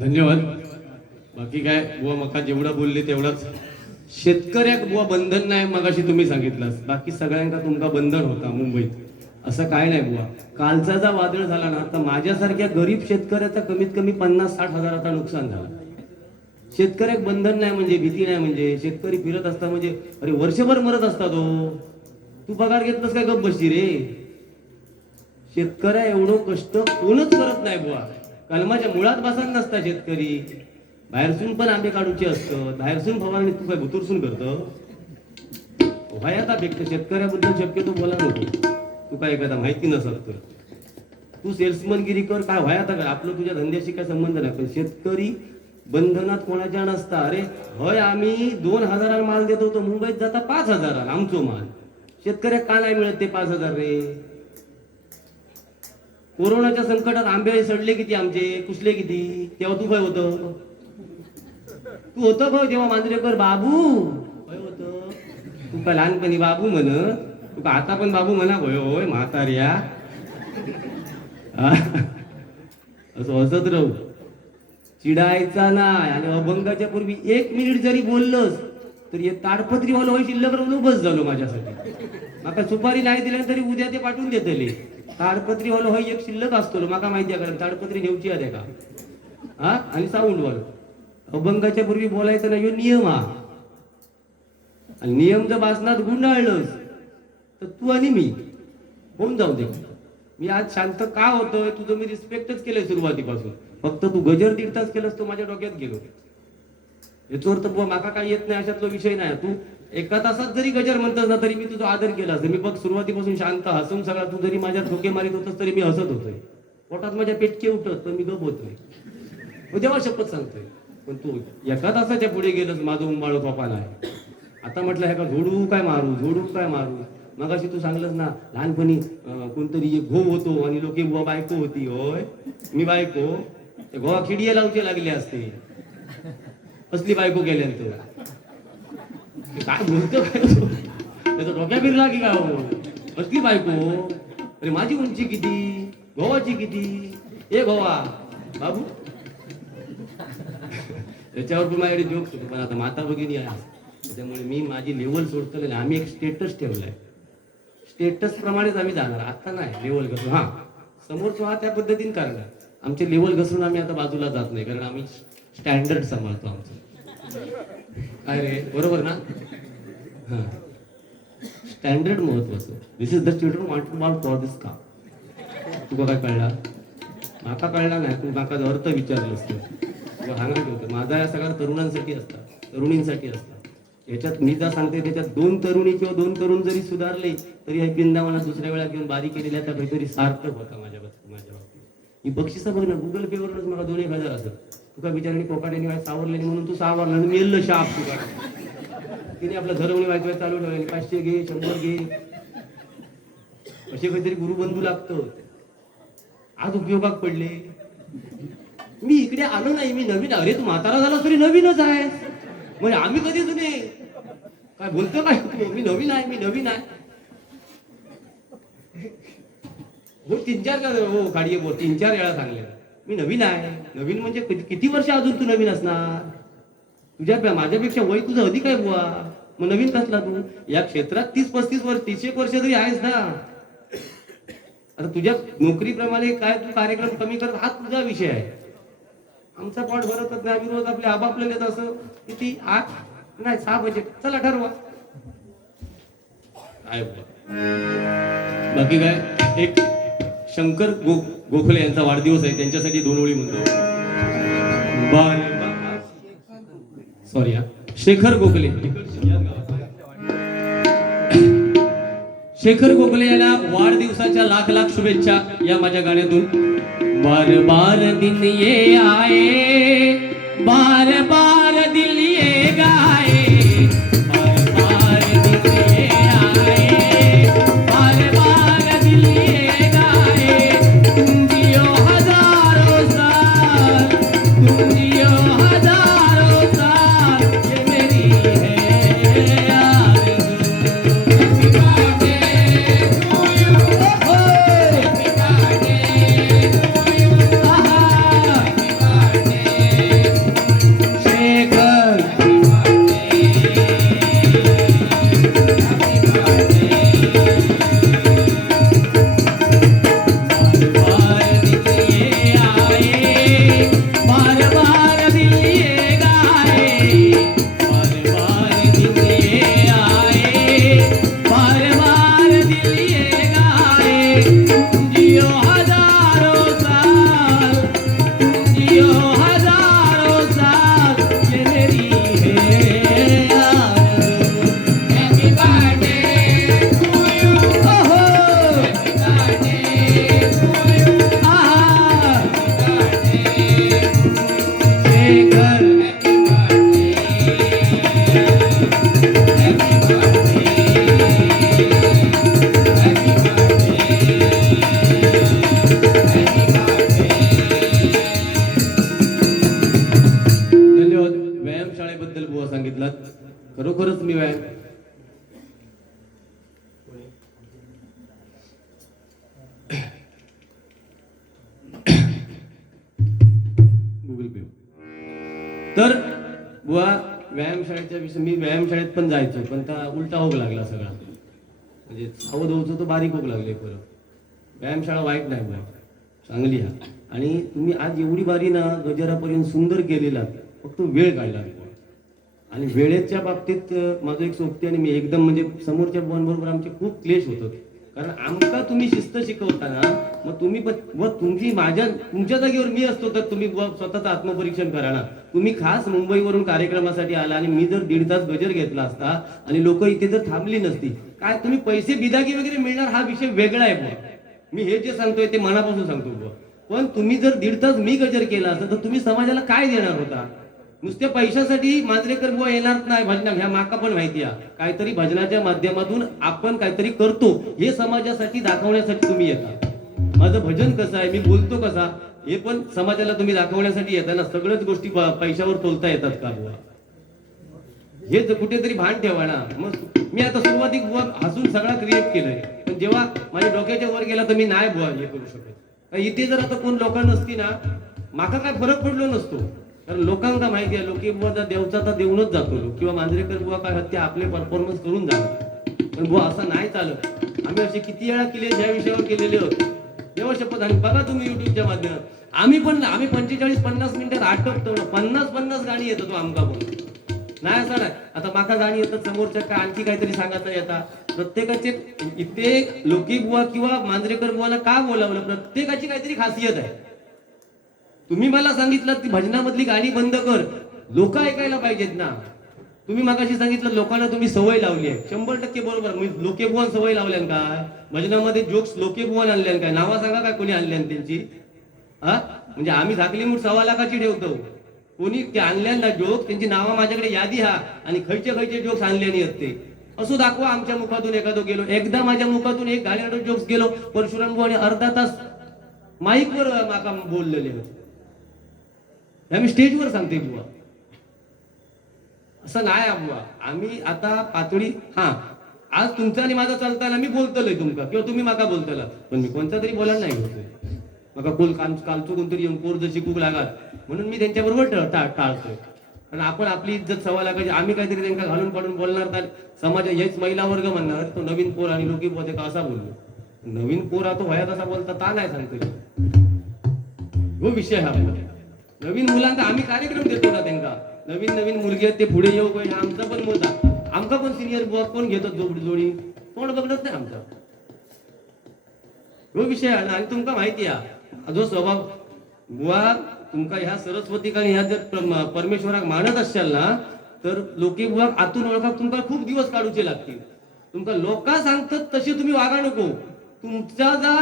धन्यवाद. बाकी काय बुवा मका जेवढं बोलले तेवढंच. शेतकऱ्याक बुवा बंधन नाही मगाशी तुम्ही सांगितलं. बाकी सगळ्यांका तुमका बंधन होता मुंबईत. असं काय नाही बुवा. कालचा जा वादळ झाला ना तर माझ्यासारख्या गरीब शेतकऱ्याचा कमीत कमी 50-60 हजाराचा नुकसान झालं. शेतकऱ्याक बंधन नाही म्हणजे भीती नाही म्हणजे शेतकरी फिरत असता म्हणजे अरे वर्षभर मरत असता तो. तू पगार घेतलास काय गप बसची रे. शेतकऱ्या एवढं कष्ट कोणच करत नाही बुवा. कलमाच्या मुळात बसाच नसता शेतकरी. बाहेरसून पण आंबे काढूचे असतं. बाहेरसून फवारणी तू काय भुतूरसून करतं. वयातापेक्षा शेतकऱ्याबद्दल शक्यतो बोला नको. तू काय एखादा माहिती नसत तर तू सेल्समनगिरी कर काय व्हायता काय. आपलं तुझ्या धंद्याशी काय संबंध नाही. पण शेतकरी बंधनात कोणाच्या नसता. अरे होय आम्ही 2000 माल देत होतो मुंबईत जाता 5000 आमचो माल. शेतकऱ्या का नाही मिळत ते 5000 रे. कोरोनाच्या संकटात आंबे सडले किती आमचे कुसले किती. तेव्हा तू काय होतं. तू होतं भाऊ तेव्हा मांजरेकर बाबू काय होतं. तू काय लहानपणी बाबू म्हण. तू का आता पण बाबू म्हणा होय होय म्हाताऱ्या. असं हसत राहू. चिडायचा नाही. आणि अभंगाच्या पूर्वी 1 मिनिट जरी बोललोस तर हे ताडपत्री वाला होय शिल्लक राहून बस झालो माझ्यासाठी. माका सुपारी नाही दिल्या तरी उद्या ते पाठवून देतले. ताडपत्री वाला होय एक शिल्लक असतो माका माहिती आहे, कारण ताडपत्री नेवची आहे का हा. आणि साऊंड वालो अभंगाच्या पूर्वी बोलायचं नाही, ह्यो नियम हा. आणि नियम जर भासनात गुंडाळलंस तर तू आणि मी होऊन जाऊ दे. मी आज शांत का होतोय, तुझं मी रिस्पेक्टच केलंय सुरुवातीपासून. फक्त तू गजर 1.5 तास केलंस तो माझ्या डोक्यात गेलो. याच्यावर तर बुवा माका काही येत नाही अशातला विषय नाही. तू 1 तासात जरी गजर म्हणतस ना तरी मी तुझा आदर केला असं. मी बघ सुरुवातीपासून शांत हसून सगळा, तू जरी माझ्या ठोके मारित होतस तरी मी हसत होतोय. पोटात माझ्या पेटके उठत पण मी गप होतोय. देवा शपथ सांगतोय. पण तू 1 तासाच्या पुढे गेलंस माझं उंबाळू खोपा नाही. आता म्हटलं हे का झोडू काय मारू, झोडू काय मारू. मग अशी तू सांगलंस ना लहानपणी कोणतरी एक घो होतो आणि लोक बुवा बायको होती. होय मी बायको, ते गोवा खिडिये लावचे लागले असते असली बायको गेल्यानंतर. काय बोलतो काय त्याचा डोक्या फिरला की काय हो. असली बायको. अरे माझी उंची किती, गोवाची किती. ए गोवा बाबू त्याच्यावर पण माझ्याकडे जोक्स होतो. पण आता माता भगिनी आहे त्याच्यामुळे मी माझी लेवल सोडतो. आम्ही एक स्टेटस ठेवलाय, स्टेटस प्रमाणेच आम्ही जाणार. आता नाही लेवल घसरून, हा समोरचा हा त्या पद्धतीने करणार. आमचे लेवल घसरून आम्ही आता बाजूला जात नाही, कारण आम्ही स्टँडर्ड सांभाळतो आमचं. काय रे बरोबर ना. हा स्टँडर्ड महत्वाचं. This is the children wanted about for this का. तुला काय कळला, माका कळला नाही. तू माका अर्थ विचारलंस तर सांगा होतं. माझा या सगळ्या तरुणांसाठी असतात, तरुणींसाठी असतात. याच्यात मी जर सांगते त्याच्यात 2 तरुणी किंवा 2 तरुण जरी सुधारले तरी या बिंदावाला दुसऱ्या वेळा घेऊन बारी केलेल्या त्या काहीतरी सार्थक होता माझ्या बाबतीत. ही बक्षिसा बघ ना, गुगल पे वरूनच मला 2-1 हजार असत. तुका बिचाराने कोकाट्याने वेळा सावरले म्हणून तू सावरला आणि मेल शाप तुका. तिने आपलं धरवणी वायकवाय चालू ठेवले. 500 घे, 100 घे, असे काहीतरी गुरुबंधू लागतं. आज उपयोगात पडले. मी इकडे आलो नाही, मी नवीन. अरे तू म्हातारा झाला तरी नवीनच आहे. म्हणजे आम्ही कधी तुम्ही काय बोलतो काय, मी नवीन आहे, मी नवीन आहे. हो 3-4 हो गाडी बोल 3-4 वेळा सांगले मी नवीन आहे. नवीन म्हणजे किती वर्ष अजून तू नवीन असणार. तुझ्या माझ्यापेक्षा वय तुझं अधिक आहे बुवा. मग नवीन कसला तू. या क्षेत्रात 30-35 वर्ष 30 वर्ष तरी आहेस ना. आता तुझ्या नोकरीप्रमाणे काय तू कार्यक्रम कमी करत हा तुझा विषय आहे. आमचा पॉट भरतच नाही. आम्ही रोज आपले आबापले देत असं किती 8 नाही 6 बजेट. चला ठरवा काय. बाकी काय. एक शंकर गोखले यांचा वाढदिवस आहे, त्यांच्यासाठी 2 ओळी म्हणतो. सॉरी हा शेखर गोखले. शेखर गोखले याला वाढदिवसाच्या लाख लाख शुभेच्छा या माझ्या गाण्यातून. बार बार दिन ये आए, बार बार दिल ये गाए, बार बार दिन ये आए, बार बार दिल ये गाए. तुम जियो हजारों साल, तुम जियो हजारों साल, ये मेरी है आरज़ू. खरोखरच मी व्यायाम गुगल पे तर बुवा व्यायामशाळेच्या विषयी मी व्यायामशाळेत पण जायचो, पण त्या उलटा होग लागला सगळा. म्हणजे सावध होतो तो बारीक होग लागले परत. व्यायामशाळा वाईट नाही बुवा, चांगली आहे. आणि तुम्ही आज एवढी बारी ना गजरापर्यंत सुंदर केलेला, फक्त वेळ काढला. आणि वेळेच्या बाबतीत माझं एक सोबती आणि मी एकदम म्हणजे समोरच्या बुवांबरोबर आमचे खूप क्लेश होतात. कारण आमका तुम्ही शिस्त शिकवता ना, मग तुम्ही व तुमच्या जागेवर मी असतो तर तुम्ही स्वतःचं आत्मपरीक्षण करा ना. तुम्ही खास मुंबईवरून कार्यक्रमासाठी आला आणि मी जर 1.5 तास गजर घेतला असता आणि लोक इथे जर थांबली नसती, काय तुम्ही पैसे बिदागी वगैरे मिळणार हा विषय वेगळा आहे बुवा. मी हे जे सांगतोय ते मनापासून सांगतो बुवा. पण तुम्ही जर 1.5 तास मी गजर केला असता तर तुम्ही समाजाला काय देणार होता? नुसत्या पैशासाठी मांजरेकर बुवा येणार नाही भजना, ह्या माका पण माहिती आहे. काहीतरी भजनाच्या माध्यमातून आपण काहीतरी करतो हे समाजासाठी दाखवण्यासाठी तुम्ही येता. माझं भजन कसं आहे, मी बोलतो कसा, हे पण समाजाला तुम्ही दाखवण्यासाठी येता ना. सगळ्याच गोष्टी पैशावर तोलता येतात का बुवा? हे कुठेतरी भान ठेवा ना. मग मी आता सुरुवातीक बुवा हसून सगळा क्रिएट केलंय, पण जेव्हा माझ्या डोक्याच्या वर गेला तर मी नाही बुवा हे करू शकत. इथे जर आता कोण लोक नसती ना, माका काय फरक पडलो नसतो. कारण लोकांना माहिती आहे लोके बुवा देवचा तर देऊनच जातो लोक, किंवा मांजरेकर बुवा काय ते आपले परफॉर्मन्स करून जातात. पण बुवा असं नाही चालत. आम्ही असे किती वेळा केले ज्या विषयावर केलेले होते देवा शपथ. आणि बघा तुम्ही युट्यूबच्या माध्यमात आम्ही 45-50 मिनिटात आटपतो. 50 गाणी येतात तो आमका पण नाही असं नाही. आता माका गाणी येतात, समोरच्या काय आणखी काहीतरी सांगायचं येतात. प्रत्येकाचे इथे लोकी बुवा किंवा मांजरेकर बुवाला का बोलावलं, प्रत्येकाची काहीतरी खासियत आहे. तुम्ही मला सांगितलं ती भजनामधली गाणी बंद कर, लोक ऐकायला पाहिजेत ना. तुम्ही मागाशी सांगितलं लोकांना तुम्ही सवय लावली आहे, 100% बरोबर. लोके बुवान सवय लावल्यान काय? भजनामध्ये जोक्स लोके बुवान आणल्यान काय? नावा सांगा काय कोणी आणल्यान त्यांची? हा म्हणजे आम्ही झाकली मूठ 1.25 लाखाची ठेवतो, कोणी ते आणल्यान ना जोक, त्यांची नावा माझ्याकडे यादी हा, आणि खयचे जोक्स आणल्याने असते असं दाखवा. आमच्या मुखातून एखादं गेलो, एकदा माझ्या मुखातून एक घाणेरडं जोक्स गेलो, परशुराम बुवाने अर्धा तास माईकवर माका बोललेले होते. आम्ही स्टेजवर सांगते बुवा, असं नाही बुवा. आम्ही आता पातळी हा आज तुमचा आणि माझा चालताना मी बोलतलोय तुमका, किंवा तुम्ही माका बोलतला, पण मी कोणता तरी बोलायला नाही होतोय. मग कालचो कोणतरी येऊन पोर जर शिकूक लागत म्हणून मी त्यांच्याबरोबर टाळतोय. कारण आपण आपली इज्जत सव्वा लाखाची, आम्ही काहीतरी त्यांना घालून पाडून बोलणार तर समाज हेच महिला वर्ग म्हणणार तो नवीन पोर आणि लोकी पोते का असा बोललो. नवीन पोर तो वयात असा बोलता ता नाही सांगतो हो विषय हा. नवीन मुलांचा आम्ही कार्यक्रम देतो ना, त्यांना नवीन मुलगी आहेत ते पुढे येऊ पाहिजे आमचा पण मत आहे. आमका पण सिनियर बुवा कोण घेतात जोडी कोण बघत नाही आमचा हो विषय आहे. आणि तुमका माहिती आहे जो स्वभाव बुवा तुमका ह्या सरस्वती का ह्या जर परमेश्वराक मानत असाल ना, तर लोके बुवा आतून ओळखा तुमका खूप दिवस काढूचे लागतील. तुमका लोक सांगतात तसे तुम्ही वागा नको. तुमचा जा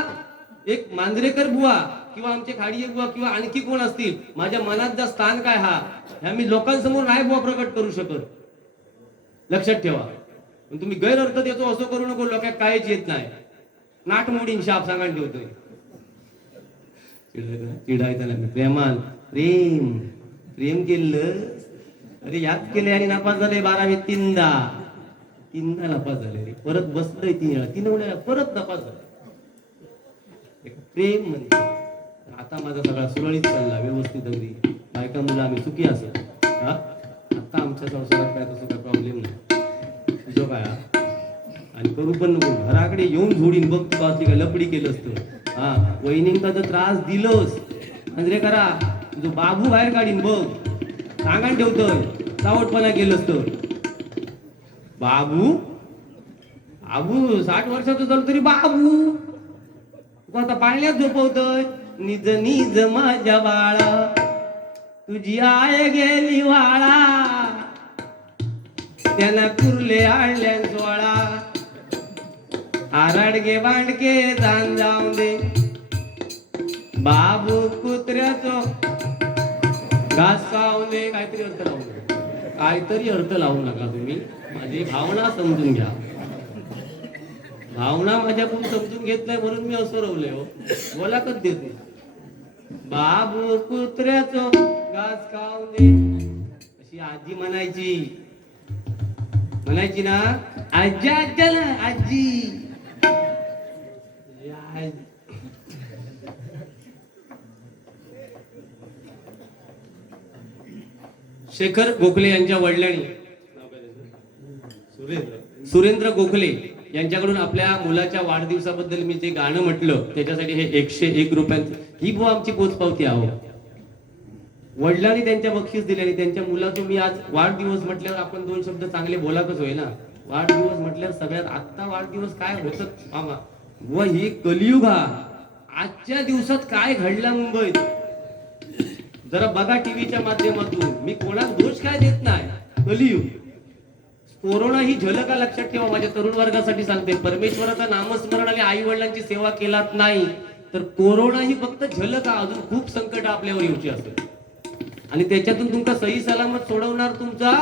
एक मांजरेकर बुवा किंवा आमचे खाडीये बुवा किंवा आणखी कोण असतील, माझ्या मनात जा स्थान काय हा ह्या मी लोकांसमोर नाही बुवा प्रकट करू शकत, लक्षात ठेवा. पण तुम्ही गैरअर्थ देतो असं करू नको, लोक काहीच येत नाही. नाट मोडीन शाप सांगायला ठेवतोय. चिडायचं नाही प्रेमान प्रेम केलं. अरे याद केले आणि नापास झाले 12वी तीनदा नापास झाले रे. परत बसलोय 3 वेळा 3 वेळा परत नापास झाले. प्रेम म्हणजे आता माझा सगळा सुरळीत चालला व्यवस्थित, अगदी बायका मुलं आम्ही सुखी असत. हा आता आमच्या संसारात काय तसं काय प्रॉब्लेम नाही तुझं काय. आणि करू पण नको, घराकडे येऊन झोडीन बघ तू असली काय लपडी केलं असतं. हा वहिनींचा जर त्रास दिलोस म्हणजे करा तुझं बाबू बाहेर काढीन बघ, सांगायला ठेवतोय चावटपणा केलं असतं. बाबू 60 वर्षाचं झालं तरी बाबू आता पाळण्यात झोपवतोय. निज निज माझ्या बाळा तुझी आय गेली वाळा, त्याला कुर्ले आणल्या सोळा. आराडगे बांडके जाण जाऊन दे बाबू कुत्र्याचो घास खाऊन दे. काहीतरी अर्थ लावून दे, काहीतरी अर्थ लावू नका तुम्ही. माझी भावना समजून घ्या. भावना माझ्याकडून समजून घेत नाही म्हणून मी असं रवलंय हो. बोला कच देत नाही. बाबू कुत्र्याचो घास खाऊन दे अशी आजी म्हणायची ना. आजी आजी शेखर गोखले यांच्या वडिलांनी सुरेंद्र गोखले यांच्याकडून आपल्या मुलाच्या वाढदिवसाबद्दल मी जे गाणं म्हटलं त्याच्यासाठी हे 101 रुपयांचं ही बुवा आमची पोचपावती आहो. वडिलांनी त्यांच्या बक्षीस दिले आणि त्यांच्या मुलाचं मी आज वाढदिवस म्हटल्यावर आपण 2 शब्द चांगले बोलाकच होय ना. वाढदिवस म्हटल्यावर सगळ्यात आत्ता वाढदिवस काय होत मामा व ही कलियुग हा आजच्या दिवसात काय घडला मुंबईत जरा बघा टीव्हीच्या माध्यमातून. मी कोणाला दोष काय देत नाही. कलियुग कोरोना ही झलक लक्षात ठेवा. माझ्या तरुण वर्गासाठी सांगते, परमेश्वराचं नामस्मरण आणि आई वडिलांची सेवा केलात नाही तर कोरोना ही फक्त झलक. अजून खूप संकट आपल्यावर येऊची असेल आणि त्याच्यातून तुमका सही सलामत सोडवणार तुमचा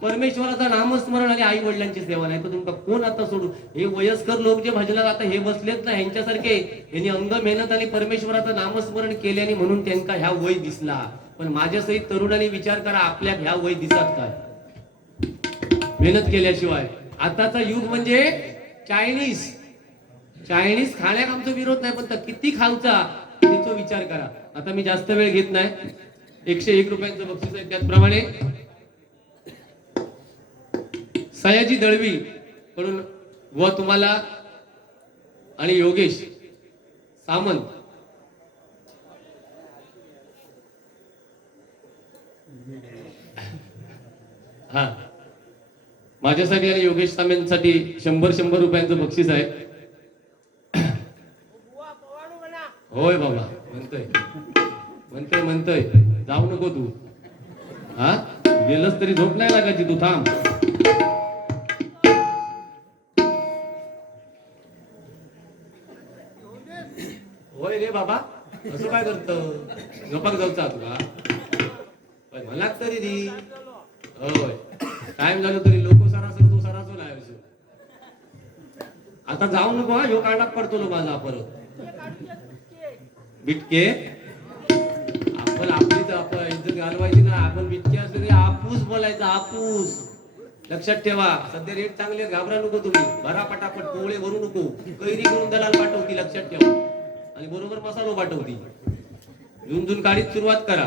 परमेश्वराचं नामस्मरण आणि आई वडिलांची सेवा. नाही तर तुमका कोण आता सोडू. हे वयस्कर लोक जे भजनात आता हे बसलेत ना ह्यांच्यासारखे यांनी अंग मेहनत आणि परमेश्वराचं नामस्मरण केल्याने म्हणून त्यांना ह्या वय दिसला. पण माझ्या सहित तरुणांनी विचार करा आपल्या ह्या वय दिसत काय मेहनत केल्याशिवाय. आताचा युग म्हणजे चायनीज खाण्याक आमचा विरोध नाही पण किती खाऊचा त्याचा विचार करा. आता मी जास्त वेळ घेत नाही. 101 रुपयांचं बक्षीस आहे. त्याचप्रमाणे सयाजी दळवी कडून व तुम्हाला आणि योगेश सामंत हा माझ्यासाठी आणि योगेश सामंतसाठी 100 रुपयांचं बक्षीस आहे. होय बाबा म्हणतोय जाऊ नको तू. हा गेलंच तरी झोप नाही लागायची. तू थांब. होय रे बाबा असं काय करत झोपाक जाऊचा तुला मला तरी दी. होय टाइम झालं तरी लोक सरासर तू सरासो नाही. आता जाऊ नको हा. ह्यो काढाक पडतो लो माझा परत बिटके. आपण आपली तर आपण इज्जत घालवायची ना. आपण बिटके असले तरी आपूस बोलायचा. आपूस लक्षात ठेवा. सध्या रेट चांगले घाबरा नको तुम्ही. भरा पटापट पोळे भरू नको. कैरी करून दलाल पाठवती लक्षात ठेवा आणि बरोबर मसालो पाठवती. झुंझुन काढीत सुरुवात करा.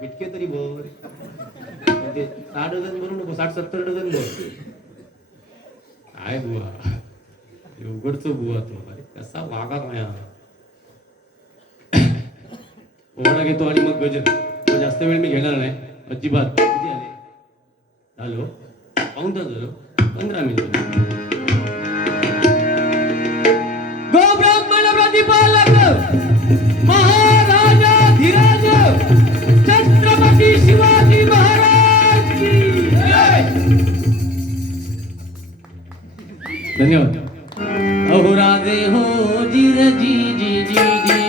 बिटके तरी भर. 60 डझन भरू नको. 60-70 डझन भर. काय बुवा उघडचो बुवा तो कसा वागा माया. ओवाळा घेतो आणि मग गजर. जास्त वेळ मी घेणार नाही अजिबात. किती आले? हॅलो पाहून तर झालं 15 मिनिट. गो ब्राह्मण प्रतिपालक महाराजा धीराज छत्रपती शिवाजी महाराज की धन्यवाद. अहो राजे हो जी जी जी जी जी जी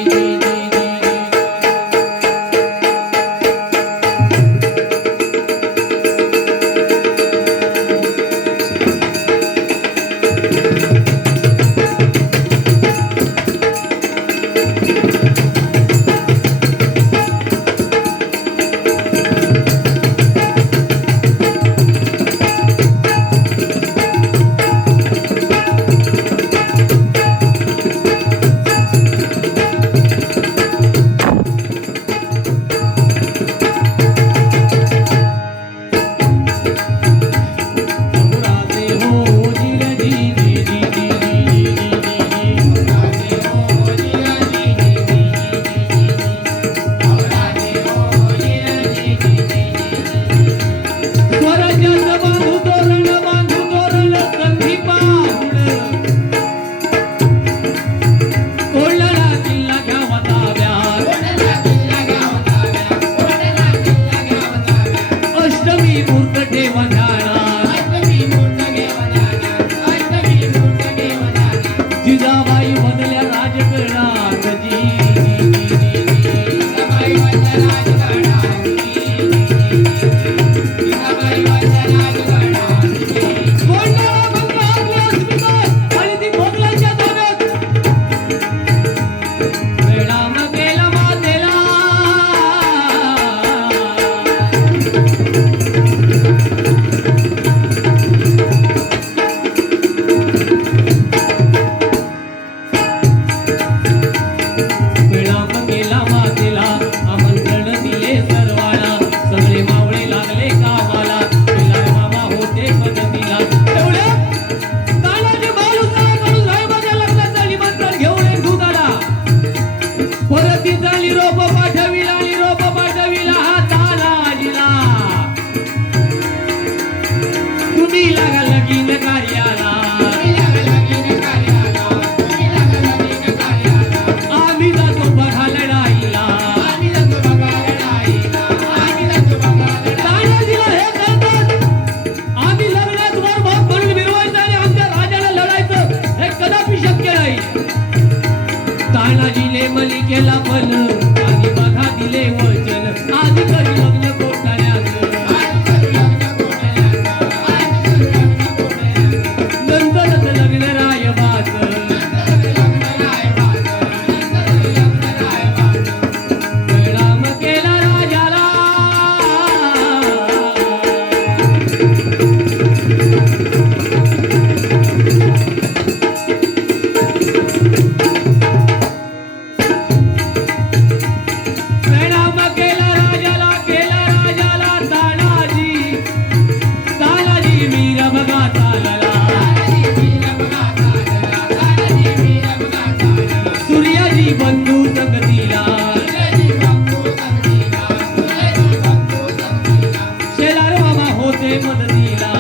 मदतीला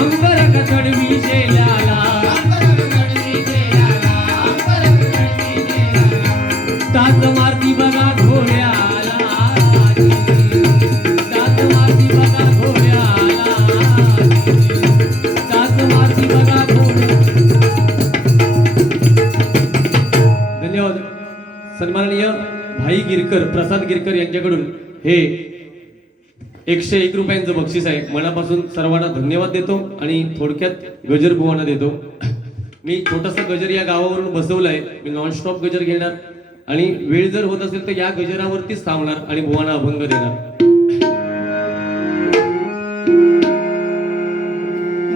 अंबरक चढवी शेल्याला टाच मारती बघा घोड्याला टाच मारती बघा घोड्याला टाच मारती बघा घोड्याला. धन्यवाद. सन्माननीय भाई गिरकर प्रसाद गिरकर यांच्याकडून हे 101 रुपयांचं बक्षीस आहे. मनापासून सर्वांना धन्यवाद देतो आणि थोडक्यात गजर बुवांना देतो. मी छोटासा गजर या गावावरून बसवलाय. मी नॉनस्टॉप गजर घेणार आणि वेळ जर होत असेल तर या गजरावरतीच थांबणार आणि बुवांना अभंग देणार.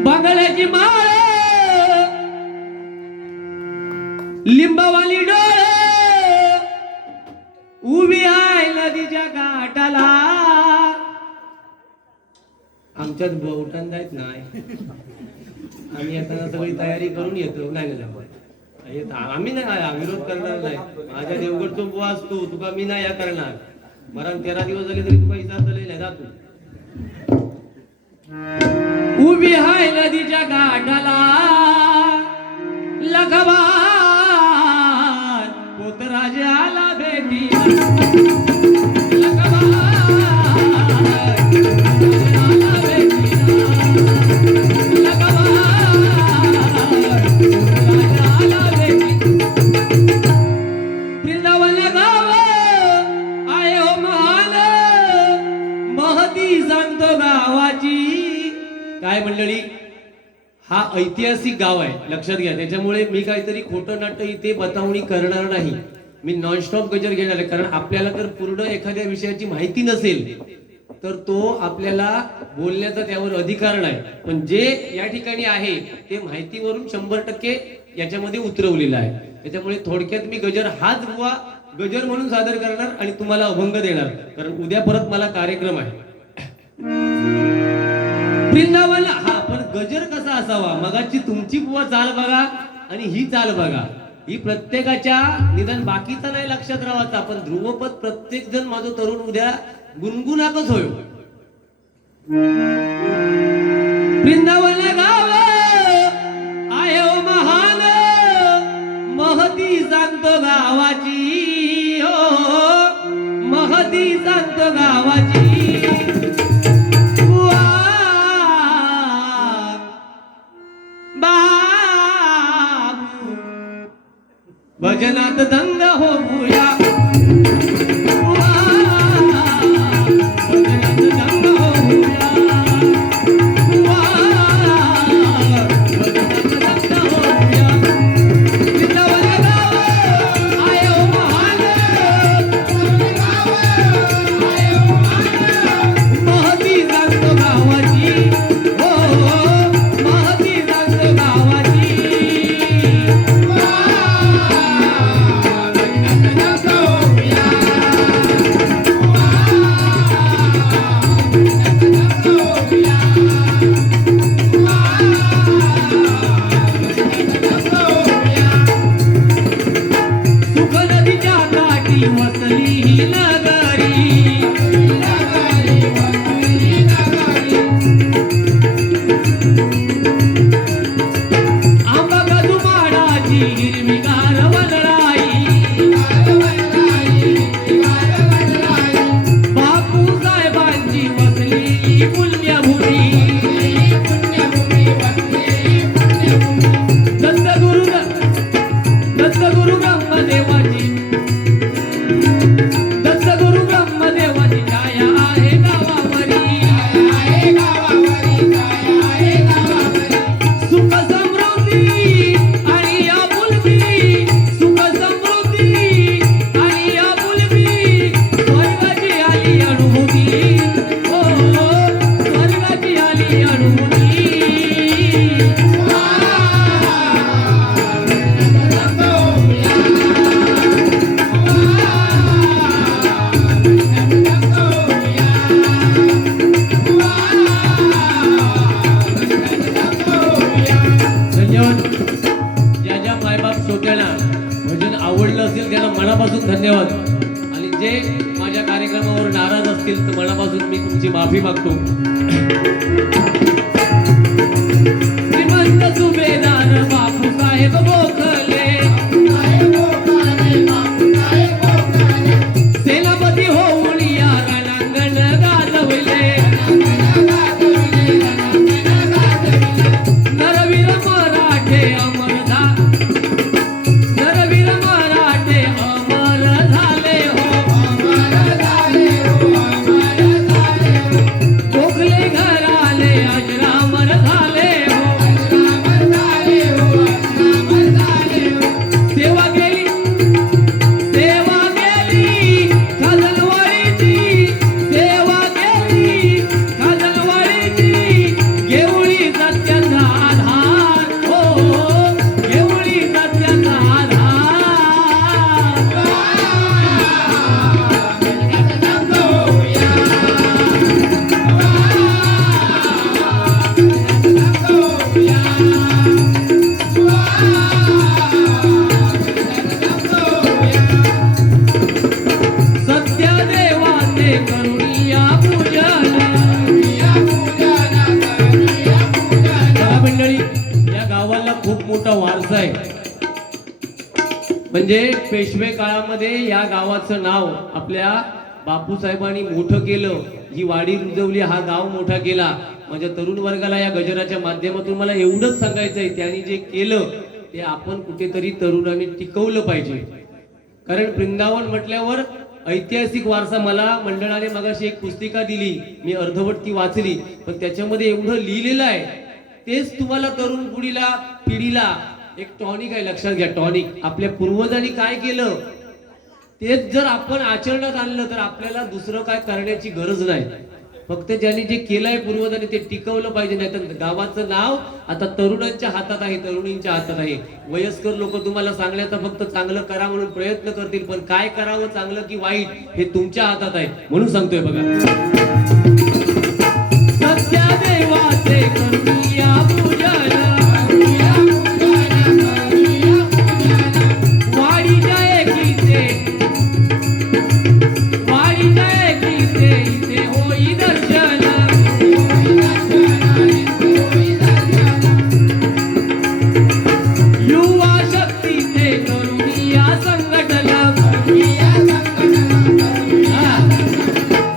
बांगड्याची माळ लिंबवाली डोळ उभी आहे नदीच्या काठाला. आमच्यात बोटान जायत नाही. आम्ही येताना सगळी तयारी करून येतो. नाही आम्ही नाही विरोध करणार नाही. माझ्या देवगडचो बुवा असतो तुका मी नाही या करणार. मला 13 दिवस झाले तरी तुका हिसाब झाले नाही जातो. उभी आहे नदीच्या काठाला लखबार पोतराजाला भेटी काय मंडळी, हा ऐतिहासिक गाव आहे लक्षात घ्या. त्याच्यामुळे मी काहीतरी खोटं नाटं इथे बतावणी करणार नाही. मी नॉनस्टॉप गजर घेणार आहे. कारण आपल्याला तर पूर्ण एखाद्या विषयाची माहिती नसेल तर तो आपल्याला बोलण्याचा त्यावर अधिकार नाही. पण जे या ठिकाणी आहे ते माहितीवरून 100% याच्यामध्ये उतरवलेलं आहे. त्याच्यामुळे थोडक्यात मी गजर हाच बुवा गजर म्हणून सादर करणार आणि तुम्हाला अभंग देणार. कारण उद्या परत मला कार्यक्रम आहे वृंदावन. हा पण गजर कसा असावा, मगाची तुमची बुवा चाल बघा आणि ही चाल बघा. ही प्रत्येकाच्या निदान बाकीचा नाही लक्षात राहायचा. पण ध्रुवपद प्रत्येक जण माझं तरुण उद्या गुणगुणाकच होय. वृंदावन गाव आहे ओ महान महती सांगतो गावाची हो महती सांगतो गावाची. भजनात दंग होऊया भजनात दंग होऊया भजनात दंग होऊया. वृंदावन गाव आहे ओ महान महती सांगतो गावाची हो महती सांगतो गावाची. वसली ही नगरी आंबा काजू माडाची हिरवीगार वनराई बापू साहेबांची वसली पुण्यभूमी. दत्तगुरु ब्रह्मदेवाची छाया आहे गावावरी सुख समृद्धी आणि आपुलकी सुख समृद्धी आणि आपुलकी स्वर्गाची आली अनुभूती हो स्वर्गाची आली अनुभूती. ज्या मायबाप श्रोत्यांना भजन आवडलं असेल त्यांना मनापासून धन्यवाद. आणि जे माझ्या कार्यक्रमावर नाराज असतील तर मनापासून मी तुमची माफी मागतो. श्रीमंत सुभेदार बापूसाहेब गोखले, सेनापती होऊन या रणांगण गाजवले. नरवीर मराठे अमर नरवीर मराठे अमर झाले हो. गोखले घराले अजरामर झाले हो. सेवा गेली खाजणवाडीची, सेवा गेली खाजणवाडीची. घेऊळी सत्याचा आधार हो, घेऊळी सत्याचा आधार. सत्यदेवाचे करुणिया पूजन. बघा मंडळी, या गावाला खूप मोठा वारसा आहे. म्हणजे पेशवे काळामध्ये या गावाचं नाव आपल्या बापूसाहेबांनी मोठं केलं. ही वाडी रुजवली, हा गाव मोठा केला. माझ्या तरुण वर्गाला या गजराच्या माध्यमातून मला एवढंच सांगायचंय, त्यांनी जे केलं ते आपण कुठेतरी तरुणांनी टिकवलं पाहिजे. कारण वृंदावन म्हटल्यावर ऐतिहासिक वारसा. मला मंडळाने मगाशी एक पुस्तिका दिली, मी अर्धवट ती वाचली, पण त्याच्यामध्ये एवढं लिहिलेलं आहे. तेच तुम्हाला तरुण पिढीला एक टॉनिक आहे, लक्षात घ्या. टॉनिक आपल्या पूर्वजांनी काय केलं तेच जर आपण आचरणात आणलं तर आपल्याला दुसरं काय करण्याची गरज नाही. फक्त ज्यांनी जे केलंय पूर्वजांनी ते टिकवलं पाहिजे. नाही तर गावाचं नाव आता तरुणांच्या हातात आहे, तरुणींच्या हातात आहे. वयस्कर लोक तुम्हाला सांगण्याचा फक्त चांगलं करा म्हणून प्रयत्न करतील, पण काय करावं चांगलं की वाईट हे तुमच्या हातात आहे. म्हणून सांगतोय बघा, सत्यादेवाचे करुणिया पूजन. वाडीच्या एकीचे इथे होई दर्शन. युवा शक्तीचे करुणिया संघटन.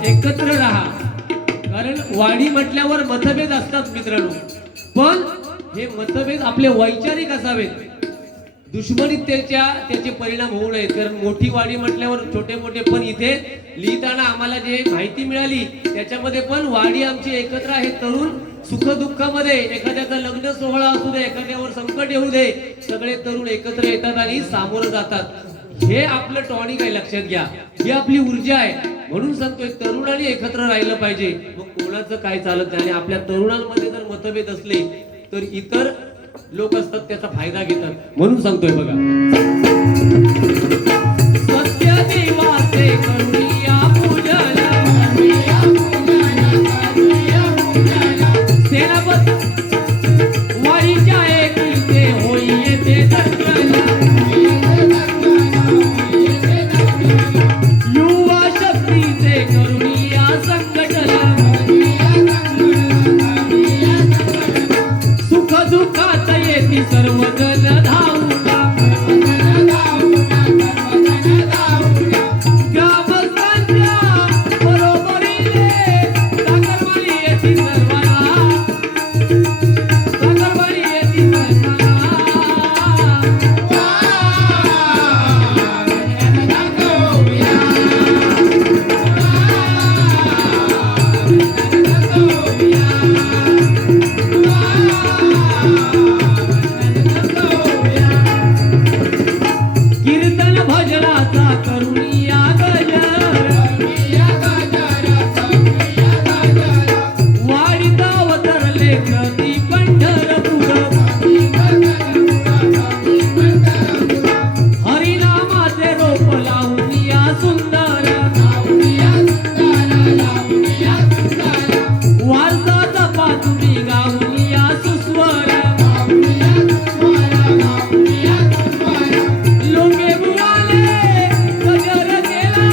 एकत्र राहा, कारण वाडी म्हटल्यावर मतभेद असतात मित्रांनो, पण हे मतभेद आपले वैचारिक असावेत. दुश्मनीत त्याचे परिणाम होऊ नयेत. कारण मोठी वाडी म्हटल्यावर छोटे मोठे, पण इथे लिहिताना आम्हाला जे माहिती मिळाली त्याच्यामध्ये पण वाडी आमची एकत्र आहे. तरुण सुखदुःखामध्ये, एखाद्याचा लग्न सोहळा असू दे, एखाद्यावर संकट येऊ दे, सगळे तरुण एकत्र येतात आणि सामोरं जातात. हे आपलं टॉनिक आहे, लक्षात घ्या. ही आपली ऊर्जा आहे. म्हणून सांगतोय तरुणांनी एकत्र राहिलं पाहिजे. मग कोणाचं काय चालत नाही. आणि आपल्या तरुणांमध्ये जर मतभेद असले तर इतर लोक असतात त्याचा फायदा घेतात. म्हणून सांगतोय बघा, सत्यदेवाचे करुणिया पूजन. सेनापती वाडीच्या एकीचे होई येथे दर्शन. युवा शक्तीचे करुणिया संघटन. सुख दुःखात येती सर्वजण धावून. ग्रामस्थांच्या बरोबरीने सागरवाडी येती सर्वांना. सागरवाडी येती सर्वांना. कीर्तन भजनाचा करुणिया गजर. वाडीत अवतरले प्रति पंढरपूर. हरिनामाचे रोप लावून या सुंदर. वारसा जपा तुम्ही गाऊन या सुस्वर. लोके बुवाले गजर केला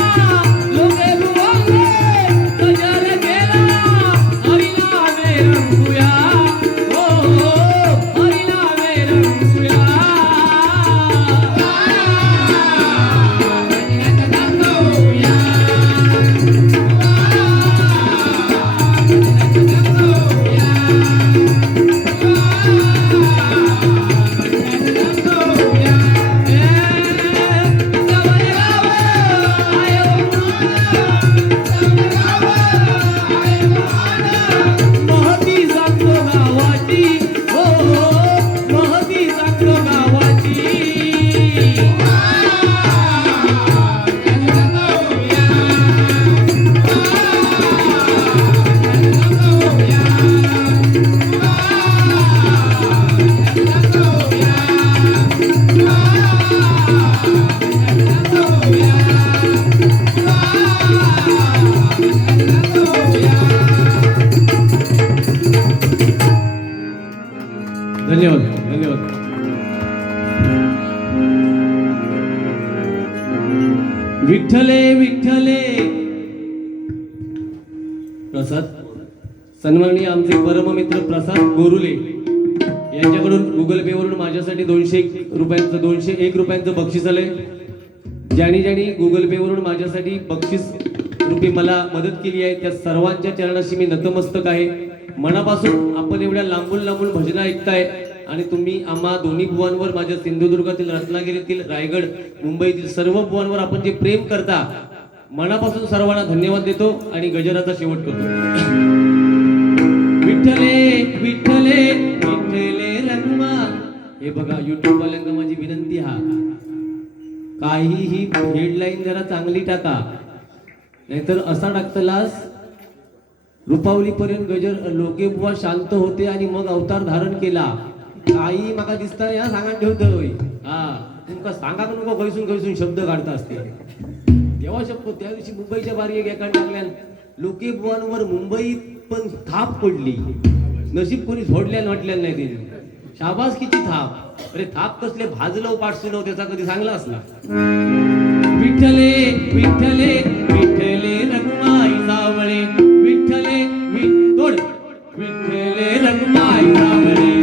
विठ्ठले विठ्ठले प्रसाद सन्माननीय आमचे परममित्र प्रसाद गोरुले यांच्याकडून गुगल पे वरून माझ्यासाठी 201 रुपयांचं बक्षीस आलंय. ज्यांनी गुगल पे वरून माझ्यासाठी बक्षीस रूपी मला मदत केली आहे त्या सर्वांच्या चरणाशी मी नतमस्तक आहे. मनापासून आपण एवढ्या लांबून लांबून भजनं ऐकताय आणि तुम्ही आम्हा दोन्ही बुवांवर, माझ्या सिंधुदुर्गातील, रत्नागिरीतील, रायगड, मुंबईतील सर्व बुवांवर आपण जे प्रेम करता, मनापासून सर्वांना धन्यवाद देतो आणि गजराचा शेवट करतो. विठ्ठले विठ्ठले विठ्ठले रंगमा. हे बघा युट्यूब वाल्यांना माझी विनंती, हा काहीही हेडलाईन जरा चांगली टाका, नाहीतर असा टाकतलास रुपावली पर्यंत गजर लोके बुवा शांत होते आणि मग अवतार धारण केला. काही माका दिसता या सांगा ठेवतोय. हा तुमका सांगा नको खैसून शब्द काढता असते तेव्हा शब्द. त्या दिवशी मुंबईच्या बारी एक एका टाकल्यान लोके बुवांवर मुंबईत पण थाप पडली. नशीब कोणी झोडल्यान वाटल्या नाही त्यांनी. शाबास किती थाप. अरे थाप कसले भाजलं पाठसून त्याचा कधी सांगला असला. विठ्ठले विठ्ठले विठ्ठले रघुमाई जावळे. विठ्ठले विठ्ठोड विठ्ठले रघुमाई जावळे.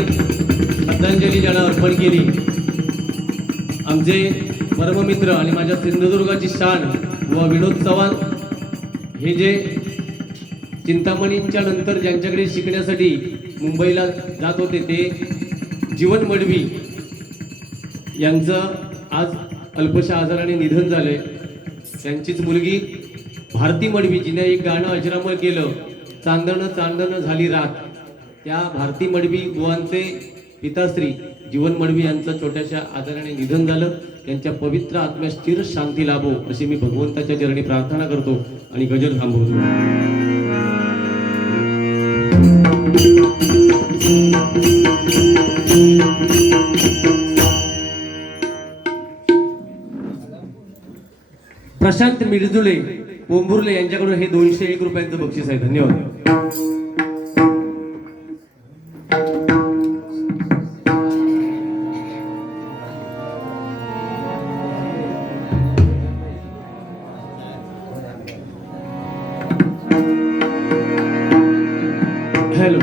श्रद्धांजली ज्याला अर्पण केली, आमचे परममित्र आणि माझ्या सिंधुदुर्गाची शान व विनोद चव्हाण हे जे चिंतामणींच्या नंतर ज्यांच्याकडे शिकण्यासाठी मुंबईला जात होते ते जीवन मडवी यांचं आज अल्पशा आजाराने निधन झालंय. त्यांचीच मुलगी भारती मडवी जिने एक गाणं अजरामर केलं, चांदणं चांदणं झाली रात. त्या भारती मडवी बुवांचे पिताश्री जीवन मडवी यांचं छोट्याशा आजाराने निधन झालं. त्यांच्या पवित्र आत्म्यास चिर शांती लाभो अशी मी भगवंताच्या चरणी प्रार्थना करतो आणि गजर थांबवतो. प्रशांत मिरजुले पोंभुर्ले यांच्याकडून हे 201 रुपयांचं बक्षीस आहे. धन्यवाद. हॅलो.